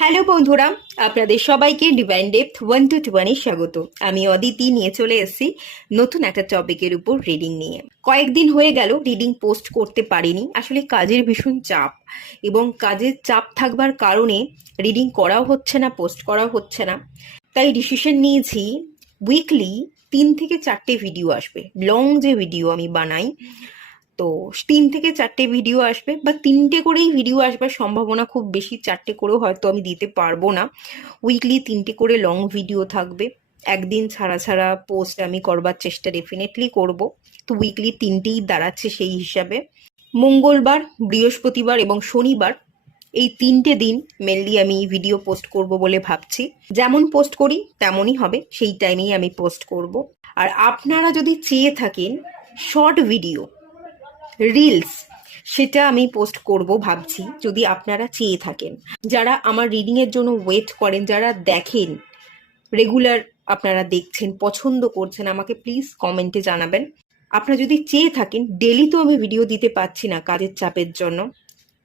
Hello বন্ধুরা, আপনাদের সবাইকে ডিভাইন ডেপথ 1 to 20 স্বাগত। আমি অদিতি নিয়ে চলে এসেছি নতুন একটা টপিকের উপর রিডিং নিয়ে। কয়েকদিন হয়ে গেল রিডিং পোস্ট করতে পারিনি, আসলে কাজের ভীষণ চাপ এবং কাজের চাপ থাকবার কারণে রিডিং করাও হচ্ছে না, পোস্ট করাও হচ্ছে না। তাই ডিসিশন নিয়েছি উইকলি 3 থেকে 4টে ভিডিও আসবে। লং যে ভিডিও আমি বানাই, তো 3 থেকে 4টে ভিডিও আসবে, বা 3টে করেই ভিডিও আসবার সম্ভাবনা খুব বেশি, 4টে করেও হয়তো আমি দিতে পারবো না। উইকলি 3টে করে লং ভিডিও থাকবে, একদিন ছাড়া ছাড়া পোস্ট আমি করবার চেষ্টা ডেফিনেটলি করব। তো উইকলি 3টেই দাঁড়াচ্ছে সেই হিসাবে। মঙ্গলবার, বৃহস্পতিবার এবং শনিবার, এই 3টে দিন মেনলি আমি ভিডিও পোস্ট করব বলে ভাবছি। যেমন পোস্ট করি তেমনই হবে, সেই টাইমেই আমি পোস্ট করব। আর আপনারা যদি চেয়ে থাকেন শর্ট ভিডিও, রিলস, সেটা আমি পোস্ট করব ভাবছি, যদি আপনারা চেয়ে থাকেন। যারা আমার রিডিংয়ের জন্য ওয়েট করেন, যারা দেখেন রেগুলার, আপনারা দেখছেন, পছন্দ করছেন, আমাকে প্লিজ কমেন্টে জানাবেন। আপনারা যদি চেয়ে থাকেন, ডেলি তো আমি ভিডিও দিতে পারছি না কাজের চাপের জন্য,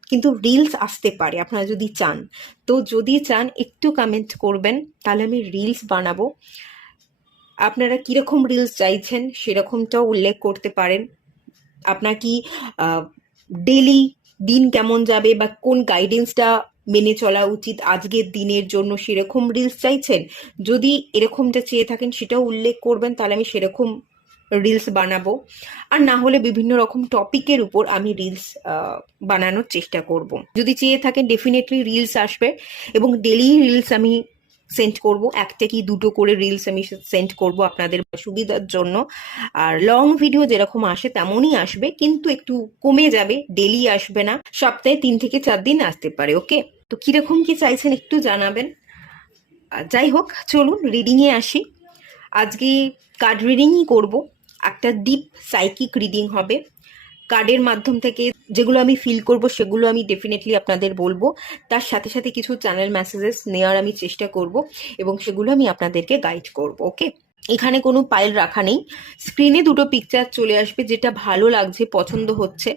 কিন্তু রিলস আসতে পারে আপনারা যদি চান। তো যদি চান একটু কমেন্ট করবেন, তাহলে আমি রিলস বানাবো। আপনারা কীরকম রিলস চাইছেন সেরকমটাও উল্লেখ করতে পারেন। আপনার কি ডেলি দিন কেমন যাবে বা কোন গাইডেন্সটা মেনে চলা উচিত আজকের দিনের জন্য, সেরকম রিলস চাইছেন? যদি এরকমটা চেয়ে থাকেন সেটাও উল্লেখ করবেন, তাহলে আমি সেরকম রিলস বানাবো। আর না হলে বিভিন্ন রকম টপিকের উপর আমি রিলস বানানোর চেষ্টা করব। যদি চেয়ে থাকেন ডেফিনেটলি রিলস আসবে, এবং ডেলি রিলস আমি সেন্ড করব, 1টে কি 2টো করে রিলস আমি সেন্ড করব আপনাদের সুবিধার জন্য। আর লং ভিডিও যেরকম আসে তেমনই আসবে, কিন্তু একটু কমে যাবে, ডেলি আসবে না, সপ্তাহে 3 থেকে 4 দিন আসতে পারে। ওকে, তো কিরকম কি চাইছেন একটু জানাবেন। যাই হোক, চলুন রিডিংয়ে আসি। আজকে কার্ড রিডিংই করব, একটা ডিপ সাইকিক রিডিং হবে। কার্ডের মাধ্যম থেকে যেগুলো আমি ফিল করব সেগুলো আমি ডেফিনেটলি আপনাদের বলবো, তার সাথে সাথে কিছু চ্যানেল মেসেজেস নেওয়ার আমি চেষ্টা করব, এবং সেগুলো আমি আপনাদেরকে গাইড করব। ওকে, এখানে কোনো পাইল রাখা নেই, স্ক্রিনে 2টো পিকচার চলে আসবে, যেটা ভালো লাগছে, পছন্দ হচ্ছে,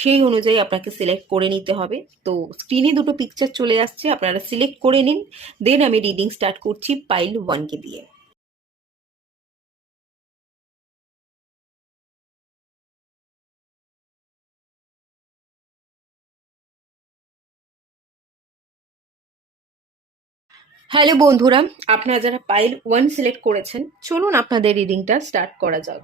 সেই অনুযায়ী আপনাকে সিলেক্ট করে নিতে হবে। তো স্ক্রিনে 2টো পিকচার চলে আসছে, আপনারা সিলেক্ট করে নিন। দেন আমি রিডিং স্টার্ট করছি পাইল 1কে দিয়ে। হ্যালো বন্ধুরা, আপনারা যারা পাইল 1 সিলেক্ট করেছেন, চলুন আপনাদের রিডিংটা স্টার্ট করা যাক।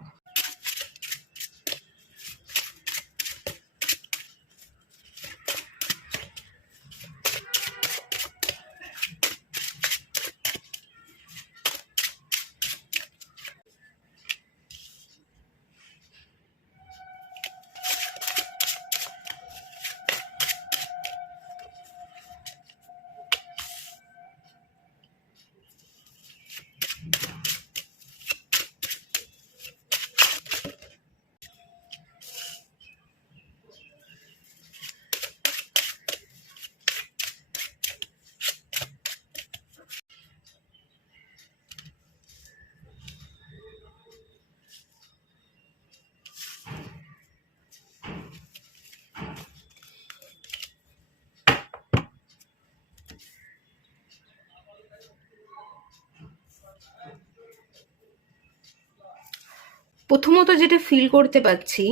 প্রথমত যেটা ফিল করতে পাচ্ছি,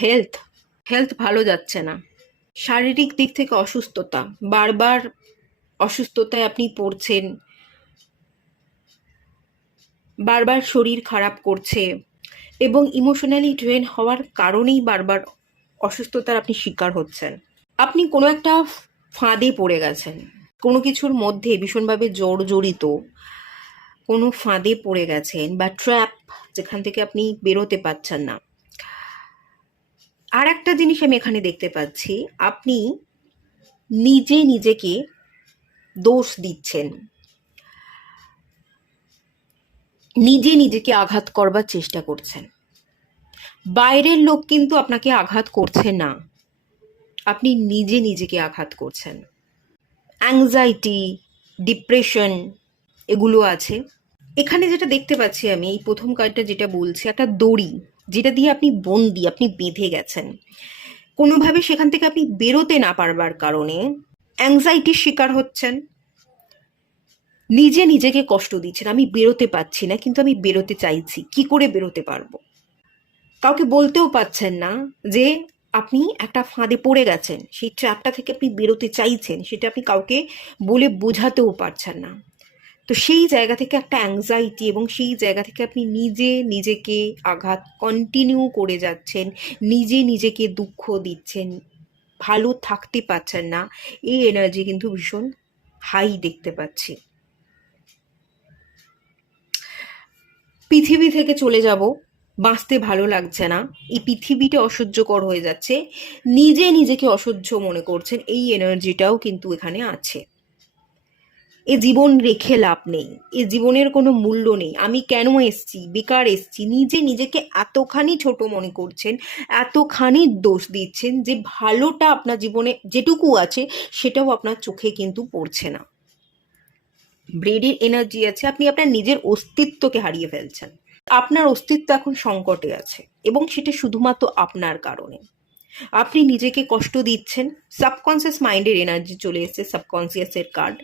হেলথ হেলথ ভালো যাচ্ছে না। শারীরিক দিক থেকে অসুস্থতা, বারবার অসুস্থতায় আপনি পড়ছেন, বারবার শরীর খারাপ করছে, এবং ইমোশনালি ড্রেন হওয়ার কারণেই বারবার অসুস্থতার আপনি শিকার হচ্ছেন। আপনি কোনো একটা ফাঁদে পড়ে গেছেন, কোনো কিছুর মধ্যে ভীষণভাবে জড়িত, কোনো ফাঁদে পড়ে গেছেন, বা ট্র্যাপ, যেখান থেকে আপনি বেরোতে পারছেন না। আর একটা জিনিস আমি এখানে দেখতে পাচ্ছি, আপনি নিজে নিজেকে দোষ দিচ্ছেন, নিজে নিজেকে আঘাত করবার চেষ্টা করছেন। বাইরের লোক কিন্তু আপনাকে আঘাত করছে না, আপনি নিজে নিজেকে আঘাত করছেন। অ্যাংজাইটি, ডিপ্রেশন, এগুলো আছে। এখানে যেটা দেখতে পাচ্ছি আমি, এই প্রথম কার্ডটা যেটা বলছে, একটা দড়ি, যেটা দিয়ে আপনি বন্দি, আপনি বেঁধে গেছেন কোনোভাবে, সেখান থেকে আপনি বেরোতে না পারবার কারণে অ্যাংজাইটির শিকার হচ্ছেন, নিজে নিজেকে কষ্ট দিচ্ছেন। আমি বেরোতে পারছি না, কিন্তু আমি বেরোতে চাইছি, কি করে বেরোতে পারবো? কাউকে বলতেও পারছেন না যে আপনি একটা ফাঁদে পড়ে গেছেন, সেই ট্র্যাপটা থেকে আপনি বেরোতে চাইছেন, সেটা আপনি কাউকে বলে বোঝাতেও পারছেন না। তো সেই জায়গা থেকে একটা অ্যাংজাইটি, এবং সেই জায়গা থেকে আপনি নিজে নিজেকে আঘাত কন্টিনিউ করে যাচ্ছেন, নিজে নিজেকে দুঃখ দিচ্ছেন, ভালো থাকতে পারছেন না। এই এনার্জি কিন্তু ভীষণ হাই দেখতে পাচ্ছি। পৃথিবী থেকে চলে যাব, বাঁচতে ভালো লাগছে না, এই পৃথিবীটা অসহ্যকর হয়ে যাচ্ছে, নিজে নিজেকে অসহ্য মনে করছেন, এই এনার্জিটাও কিন্তু এখানে আছে। এ জীবন রেখে লাভ নেই, এ জীবনের কোনো মূল্য নেই, আমি কেন এসছি, বেকার এসছি, নিজে নিজেকে এতখানি ছোট মনে করছেন, এতখানি দোষ দিচ্ছেন যে ভালোটা আপনার জীবনে যেটুকু আছে সেটাও আপনার চোখে কিন্তু পড়ছে না। ব্রেডের এনার্জি আছে, আপনি আপনার নিজের অস্তিত্বকে হারিয়ে ফেলছেন। আপনার অস্তিত্ব এখন সংকটে আছে, এবং সেটা শুধুমাত্র আপনার কারণে। আপনি নিজেকে কষ্ট দিচ্ছেন। সাবকনসিয়াস মাইন্ডের এনার্জি চলে এসেছে, সাবকনসিয়াসের কার্ড।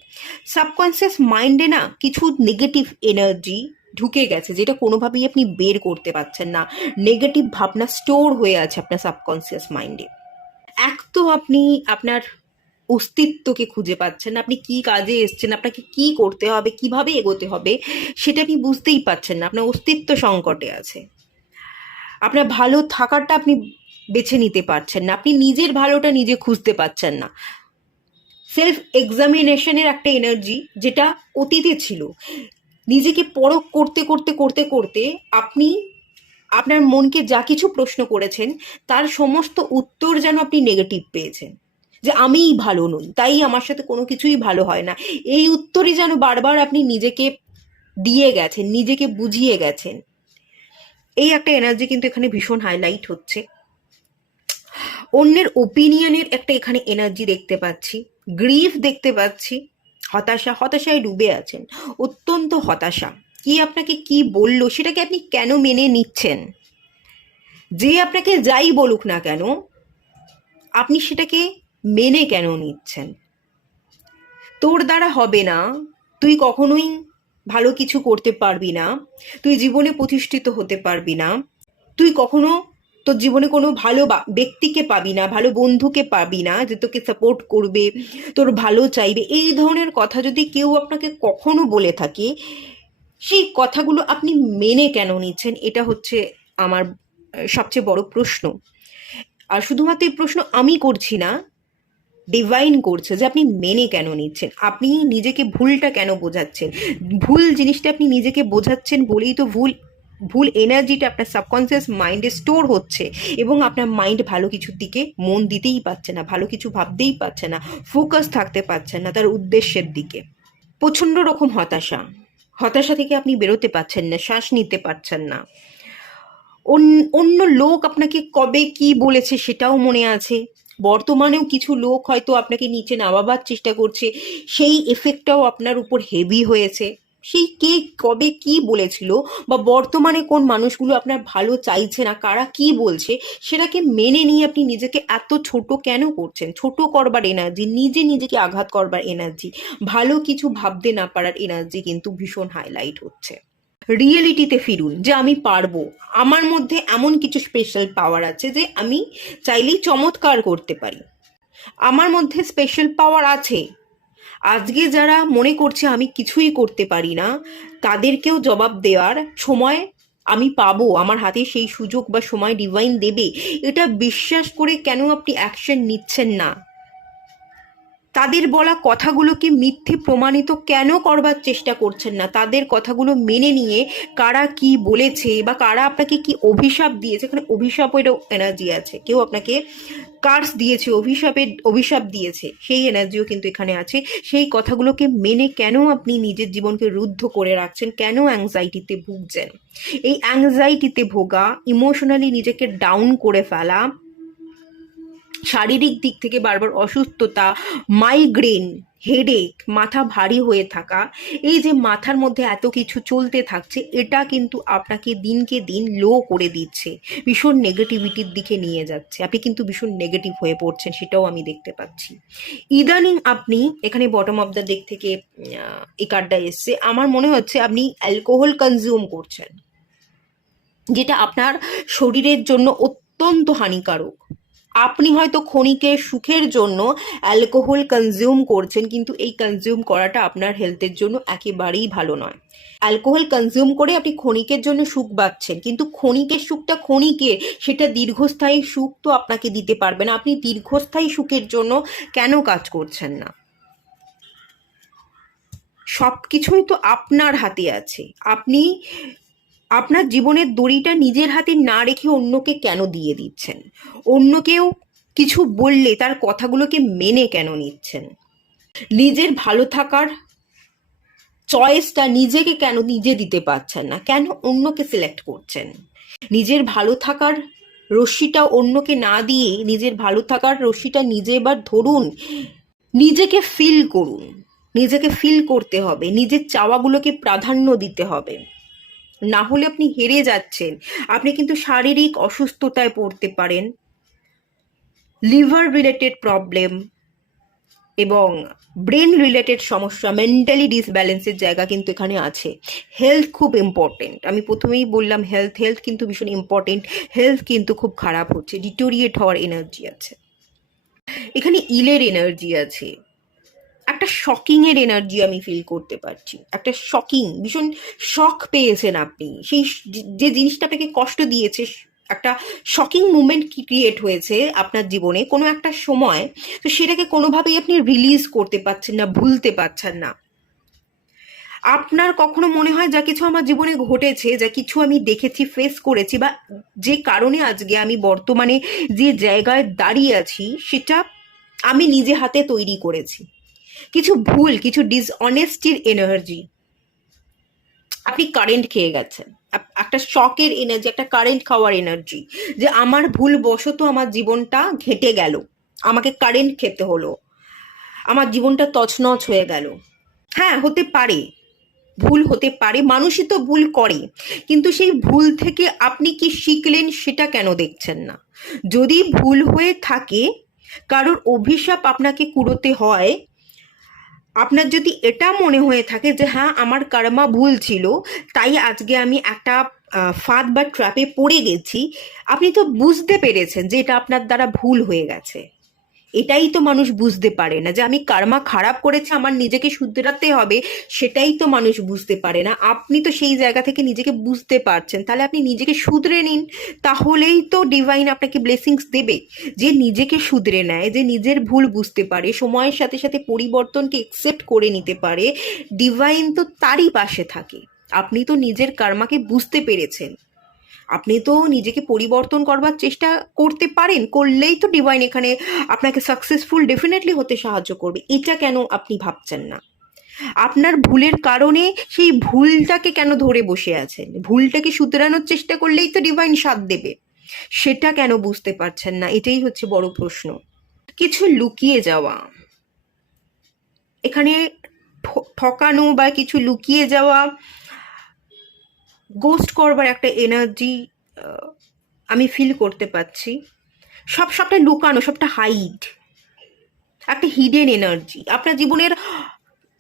সাবকনসিয়াস মাইন্ডে না কিছু নেগেটিভ এনার্জি ঢুকে গেছে, যেটা কোনোভাবেই আপনি বের করতে পারছেন না। নেগেটিভ ভাবনা স্টোর হয়ে আছে আপনার সাবকনসিয়াস মাইন্ডে। এক তো আপনি আপনার অস্তিত্বকে খুঁজে পাচ্ছেন না, আপনি কি কাজে এসছেন, আপনাকে কি করতে হবে, কিভাবে এগোতে হবে, সেটা আপনি বুঝতেই পারছেন না। আপনার অস্তিত্ব সংকটে আছে। আপনার ভালো থাকাটা আপনি বেছে নিতে পারছেন না, আপনি নিজের ভালোটা নিজে খুঁজতে পারছেন না। সেলফ এক্সামিনেশনের একটা এনার্জি যেটা অতীতে ছিল, নিজেকে পরখ করতে করতে করতে করতে আপনি আপনার মনকে যা কিছু প্রশ্ন করেছেন তার সমস্ত উত্তর যেন আপনি নেগেটিভ পেয়েছেন, যে আমিই ভালো নই, তাই আমার সাথে কোনো কিছুই ভালো হয় না। এই উত্তরই যেন বারবার আপনি নিজেকে দিয়ে গেছেন, নিজেকে বুঝিয়ে গেছেন। এই একটা এনার্জি কিন্তু এখানে ভীষণ হাইলাইট হচ্ছে। অন্যের ওপিনিয়নের একটা এখানে এনার্জি দেখতে পাচ্ছি, গ্রিফ দেখতে পাচ্ছি, হতাশায় ডুবে আছেন, অত্যন্ত হতাশা। কি আপনাকে কি বললো সেটাকে আপনি কেন মেনে নিচ্ছেন? যে আপনাকে যাই বলুক না কেন আপনি সেটাকে মেনে কেন নিচ্ছেন? তোর দ্বারা হবে না, তুই কখনোই ভালো কিছু করতে পারবি না, তুই জীবনে প্রতিষ্ঠিত হতে পারবি না, তুই কখনো তোর জীবনে কোনো ভালো ব্যক্তিকে পাবি না, ভালো বন্ধুকে পাবি না যে তোকে সাপোর্ট করবে, তোর ভালো চাইবে। এই ধরনের কথা যদি কেউ আপনাকে কখনো বলে থাকে, সেই কথাগুলো আপনি মেনে কেন নিচ্ছেন? এটা হচ্ছে আমার সবচেয়ে বড় প্রশ্ন। আর শুধুমাত্র এই প্রশ্ন আমি করছি না, ডিভাইন করছে যে আপনি মেনে কেন নিচ্ছেন, আপনি নিজেকে ভুলটা কেন বোঝাচ্ছেন। ভুল জিনিসটা আপনি নিজেকে বোঝাচ্ছেন বলেই তো ভুল ভুল এনার্জিটা আপনার সাবকনসিয়াস মাইন্ডে স্টোর হচ্ছে, এবং আপনার মাইন্ড ভালো কিছুর দিকে মন দিতেই পারছে না, ভালো কিছু ভাবতেই পারছে না, ফোকাস থাকতে পারছেন না তার উদ্দেশ্যের দিকে। প্রচণ্ড রকম হতাশা, হতাশা থেকে আপনি বেরোতে পারছেন না, শ্বাস নিতে পারছেন না। অন্য লোক আপনাকে কবে কি বলেছে সেটাও মনে আছে, বর্তমানেও কিছু লোক হয়তো আপনাকে নিচে নামাবার চেষ্টা করছে, সেই এফেক্টটাও আপনার উপর হেভি হয়েছে। সেই কে কবে কি বলেছিল, বা বর্তমানে কোন মানুষগুলো আপনার ভালো চাইছে না, কারা কি বলছে, সেটাকে মেনে নিয়ে আপনি নিজেকে এত ছোট কেন করছেন? ছোট করবার এনার্জি, নিজে নিজেকে আঘাত করবার এনার্জি, ভালো কিছু ভাবতে না পারার এনার্জি কিন্তু ভীষণ হাইলাইট হচ্ছে। রিয়েলিটিতে ফিরুন, যে আমি পারবো, আমার মধ্যে এমন কিছু স্পেশাল পাওয়ার আছে যে আমি চাইলেই চমৎকার করতে পারি, আমার মধ্যে স্পেশাল পাওয়ার আছে। আজকে যারা মনে করছে আমি কিছুই করতে পারি না, তাদেরকেও জবাব দেওয়ার সময় আমি পাবো, আমার হাতে সেই সুযোগ বা সময় ডিভাইন দেবে। এটা বিশ্বাস করে কেন আপনি অ্যাকশন নিচ্ছেন না? তাদের বলা কথাগুলোকে মিথ্যে প্রমাণিত কেন করবার চেষ্টা করছেন না? তাদের কথাগুলো মেনে নিয়ে কারা কি বলেছে বা কারা আপনাকে কি অভিশাপ দিয়েছে, এখানে অভিশাপেরও এনার্জি আছে, কেউ আপনাকে কার্স দিয়েছে, অভিশাপ দিয়েছে, সেই এনার্জিও কিন্তু এখানে আছে। সেই কথাগুলোকে মেনে কেন আপনি নিজের জীবনকে রুদ্ধ করে রাখছেন? কেন অ্যাংজাইটিতে ভুগছেন? এই অ্যাংজাইটিতে ভোগা, ইমোশনালি নিজেকে ডাউন করে ফেলা, শারীরিক দিক থেকে বারবার অসুস্থতা, মাইগ্রেন, হেডেক, মাথা ভারী হয়ে থাকা, এই যে মাথার মধ্যে এত কিছু চলতে থাকছে, এটা কিন্তু আপনাকে দিনকে দিন লো করে দিচ্ছে, ভীষণ নেগেটিভিটির দিকে নিয়ে যাচ্ছে। আপনি কিন্তু ভীষণ নেগেটিভ হয়ে পড়ছেন, সেটাও আমি দেখতে পাচ্ছি। ইদানিং আপনি এখানে বটম অফ দ্য ডেক থেকে এই কার্ডটা এসছে, আমার মনে হচ্ছে আপনি অ্যালকোহল কনজিউম করছেন, যেটা আপনার শরীরের জন্য অত্যন্ত হানিকারক। আপনি হয়তো ক্ষণিকের সুখের জন্য অ্যালকোহল কনজিউম করছেন, কিন্তু এই কনজিউম করাটা আপনার হেলথের জন্য একেবারেই ভালো নয়। অ্যালকোহল কনজিউম করে আপনি ক্ষণিকের জন্য সুখ পাচ্ছেন, কিন্তু ক্ষণিকের সুখটা ক্ষণিকের, সেটা দীর্ঘস্থায়ী সুখ তো আপনাকে দিতে পারবে না। আপনি দীর্ঘস্থায়ী সুখের জন্য কেন কাজ করছেন না? সব কিছুই তো আপনার হাতে আছে। আপনি আপনার জীবনের দড়িটা নিজের হাতে না রেখে অন্যকে কেন দিয়ে দিচ্ছেন? অন্য কেউ কিছু বললে তার কথাগুলোকে মেনে কেন নিচ্ছেন? নিজের ভালো থাকার চয়েসটা নিজেকে কেন নিজে দিতে পারছেন না? কেন অন্যকে সিলেক্ট করছেন? নিজের ভালো থাকার রশ্মিটা অন্যকে না দিয়ে নিজের ভালো থাকার রশ্মিটা নিজে এবার ধরুন, নিজেকে ফিল করুন। নিজেকে ফিল করতে হবে, নিজের চাওয়াগুলোকে প্রাধান্য দিতে হবে, না হলে আপনি হেরে যাচ্ছেন। আপনি কিন্তু শারীরিক অসুস্থতায় পড়তে পারেন, লিভার রিলেটেড প্রবলেম এবং ব্রেন রিলেটেড সমস্যা, মেন্টালি ডিসব্যালেন্সের জায়গা কিন্তু এখানে আছে। হেলথ খুব ইম্পর্টেন্ট, আমি প্রথমেই বললাম হেলথ হেলথ কিন্তু ভীষণ ইম্পর্টেন্ট। হেলথ কিন্তু খুব খারাপ হচ্ছে, ডিটোরিয়েট হওয়ার এনার্জি আছে এখানে, ইলের এনার্জি আছে, একটা শকিং এর এনার্জি আমি ফিল করতে পারছি। একটা শকিং, ভীষণ শক পেয়েছেন আপনি, সেই যে জিনিসটা আপনাকে কষ্ট দিয়েছে, একটা শকিং মুভমেন্ট ক্রিয়েট হয়েছে আপনার জীবনে কোনো একটা সময়, তো সেটাকে কোনোভাবেই আপনি রিলিজ করতে পারছেন না, ভুলতে পারছেন না। আপনার কখনো মনে হয় যা কিছু আমার জীবনে ঘটেছে, যা কিছু আমি দেখেছি, ফেস করেছি, বা যে কারণে আজকে আমি বর্তমানে যে জায়গায় দাঁড়িয়ে আছি, সেটা আমি নিজে হাতে তৈরি করেছি। কিছু ভুল, কিছু ডিসঅনেস্টির এনার্জি, আপনি কারেন্ট খেয়ে গেছেন, একটা শকের এনার্জি, একটা কারেন্ট খাওয়ার এনার্জি, যে আমার ভুল বশত আমার জীবনটা ঘেঁটে গেল, আমাকে কারেন্ট খেতে হলো, আমার জীবনটা তছনছ হয়ে গেল। হ্যাঁ, হতে পারে, ভুল হতে পারে, মানুষই তো ভুল করে, কিন্তু সেই ভুল থেকে আপনি কি শিখলেন সেটা কেন দেখছেন না? যদি ভুল হয়ে থাকে, কারোর অভিশাপ আপনাকে কুড়োতে হয়, আপনার যদি এটা মনে হয়ে থাকে যে হ্যাঁ আমার কর্মা ভুল ছিল, তাই আজকে আমি একটা ফাঁদ বা ট্র্যাপে পড়ে গেছি, আপনি তো বুঝতে পেরেছেন যে এটা আপনার দ্বারা ভুল হয়ে গেছে। এটাই তো মানুষ বুঝতে পারে না, যে আমি কর্মা খারাপ করেছি, আমার নিজেকে শুধরাতে হবে, সেটাই তো মানুষ বুঝতে পারে না। আপনি তো সেই জায়গা থেকে নিজেকে বুঝতে পারছেন, তাহলে আপনি নিজেকে শুধরে নিন, তাহলেই তো ডিভাইন আপনাকে ব্লেসিংস দেবে। যে নিজেকে শুধরে নেয়, যে নিজের ভুল বুঝতে পারে, সময়ের সাথে সাথে পরিবর্তনকে একসেপ্ট করে নিতে পারে, ডিভাইন তো তারই পাশে থাকে। আপনি তো নিজের কর্মাকে বুঝতে পেরেছেন, আপনি তো নিজেকে পরিবর্তন করবার চেষ্টা করতে পারেন, করলেই তো ডিভাইন এখানে আপনাকে সাকসেসফুল ডেফিনেটলি হতে সাহায্য করবে। এটা কেন আপনি ভাবছেন না? আপনার ভুলের কারণে সেই ভুলটাকে কেন ধরে বসে আছেন? ভুলটাকে শুধরানোর চেষ্টা করলেই তো ডিভাইন সাথ দেবে, সেটা কেন বুঝতে পারছেন না? এটাই হচ্ছে বড় প্রশ্ন। কিছু লুকিয়ে যাওয়া, এখানে ঠকানো বা কিছু লুকিয়ে যাওয়া, গোস্ট করবার একটা এনার্জি আমি ফিল করতে পারছি। সবটা লুকানো, সবটা হাইড, একটা হিডেন এনার্জি। আপনার জীবনের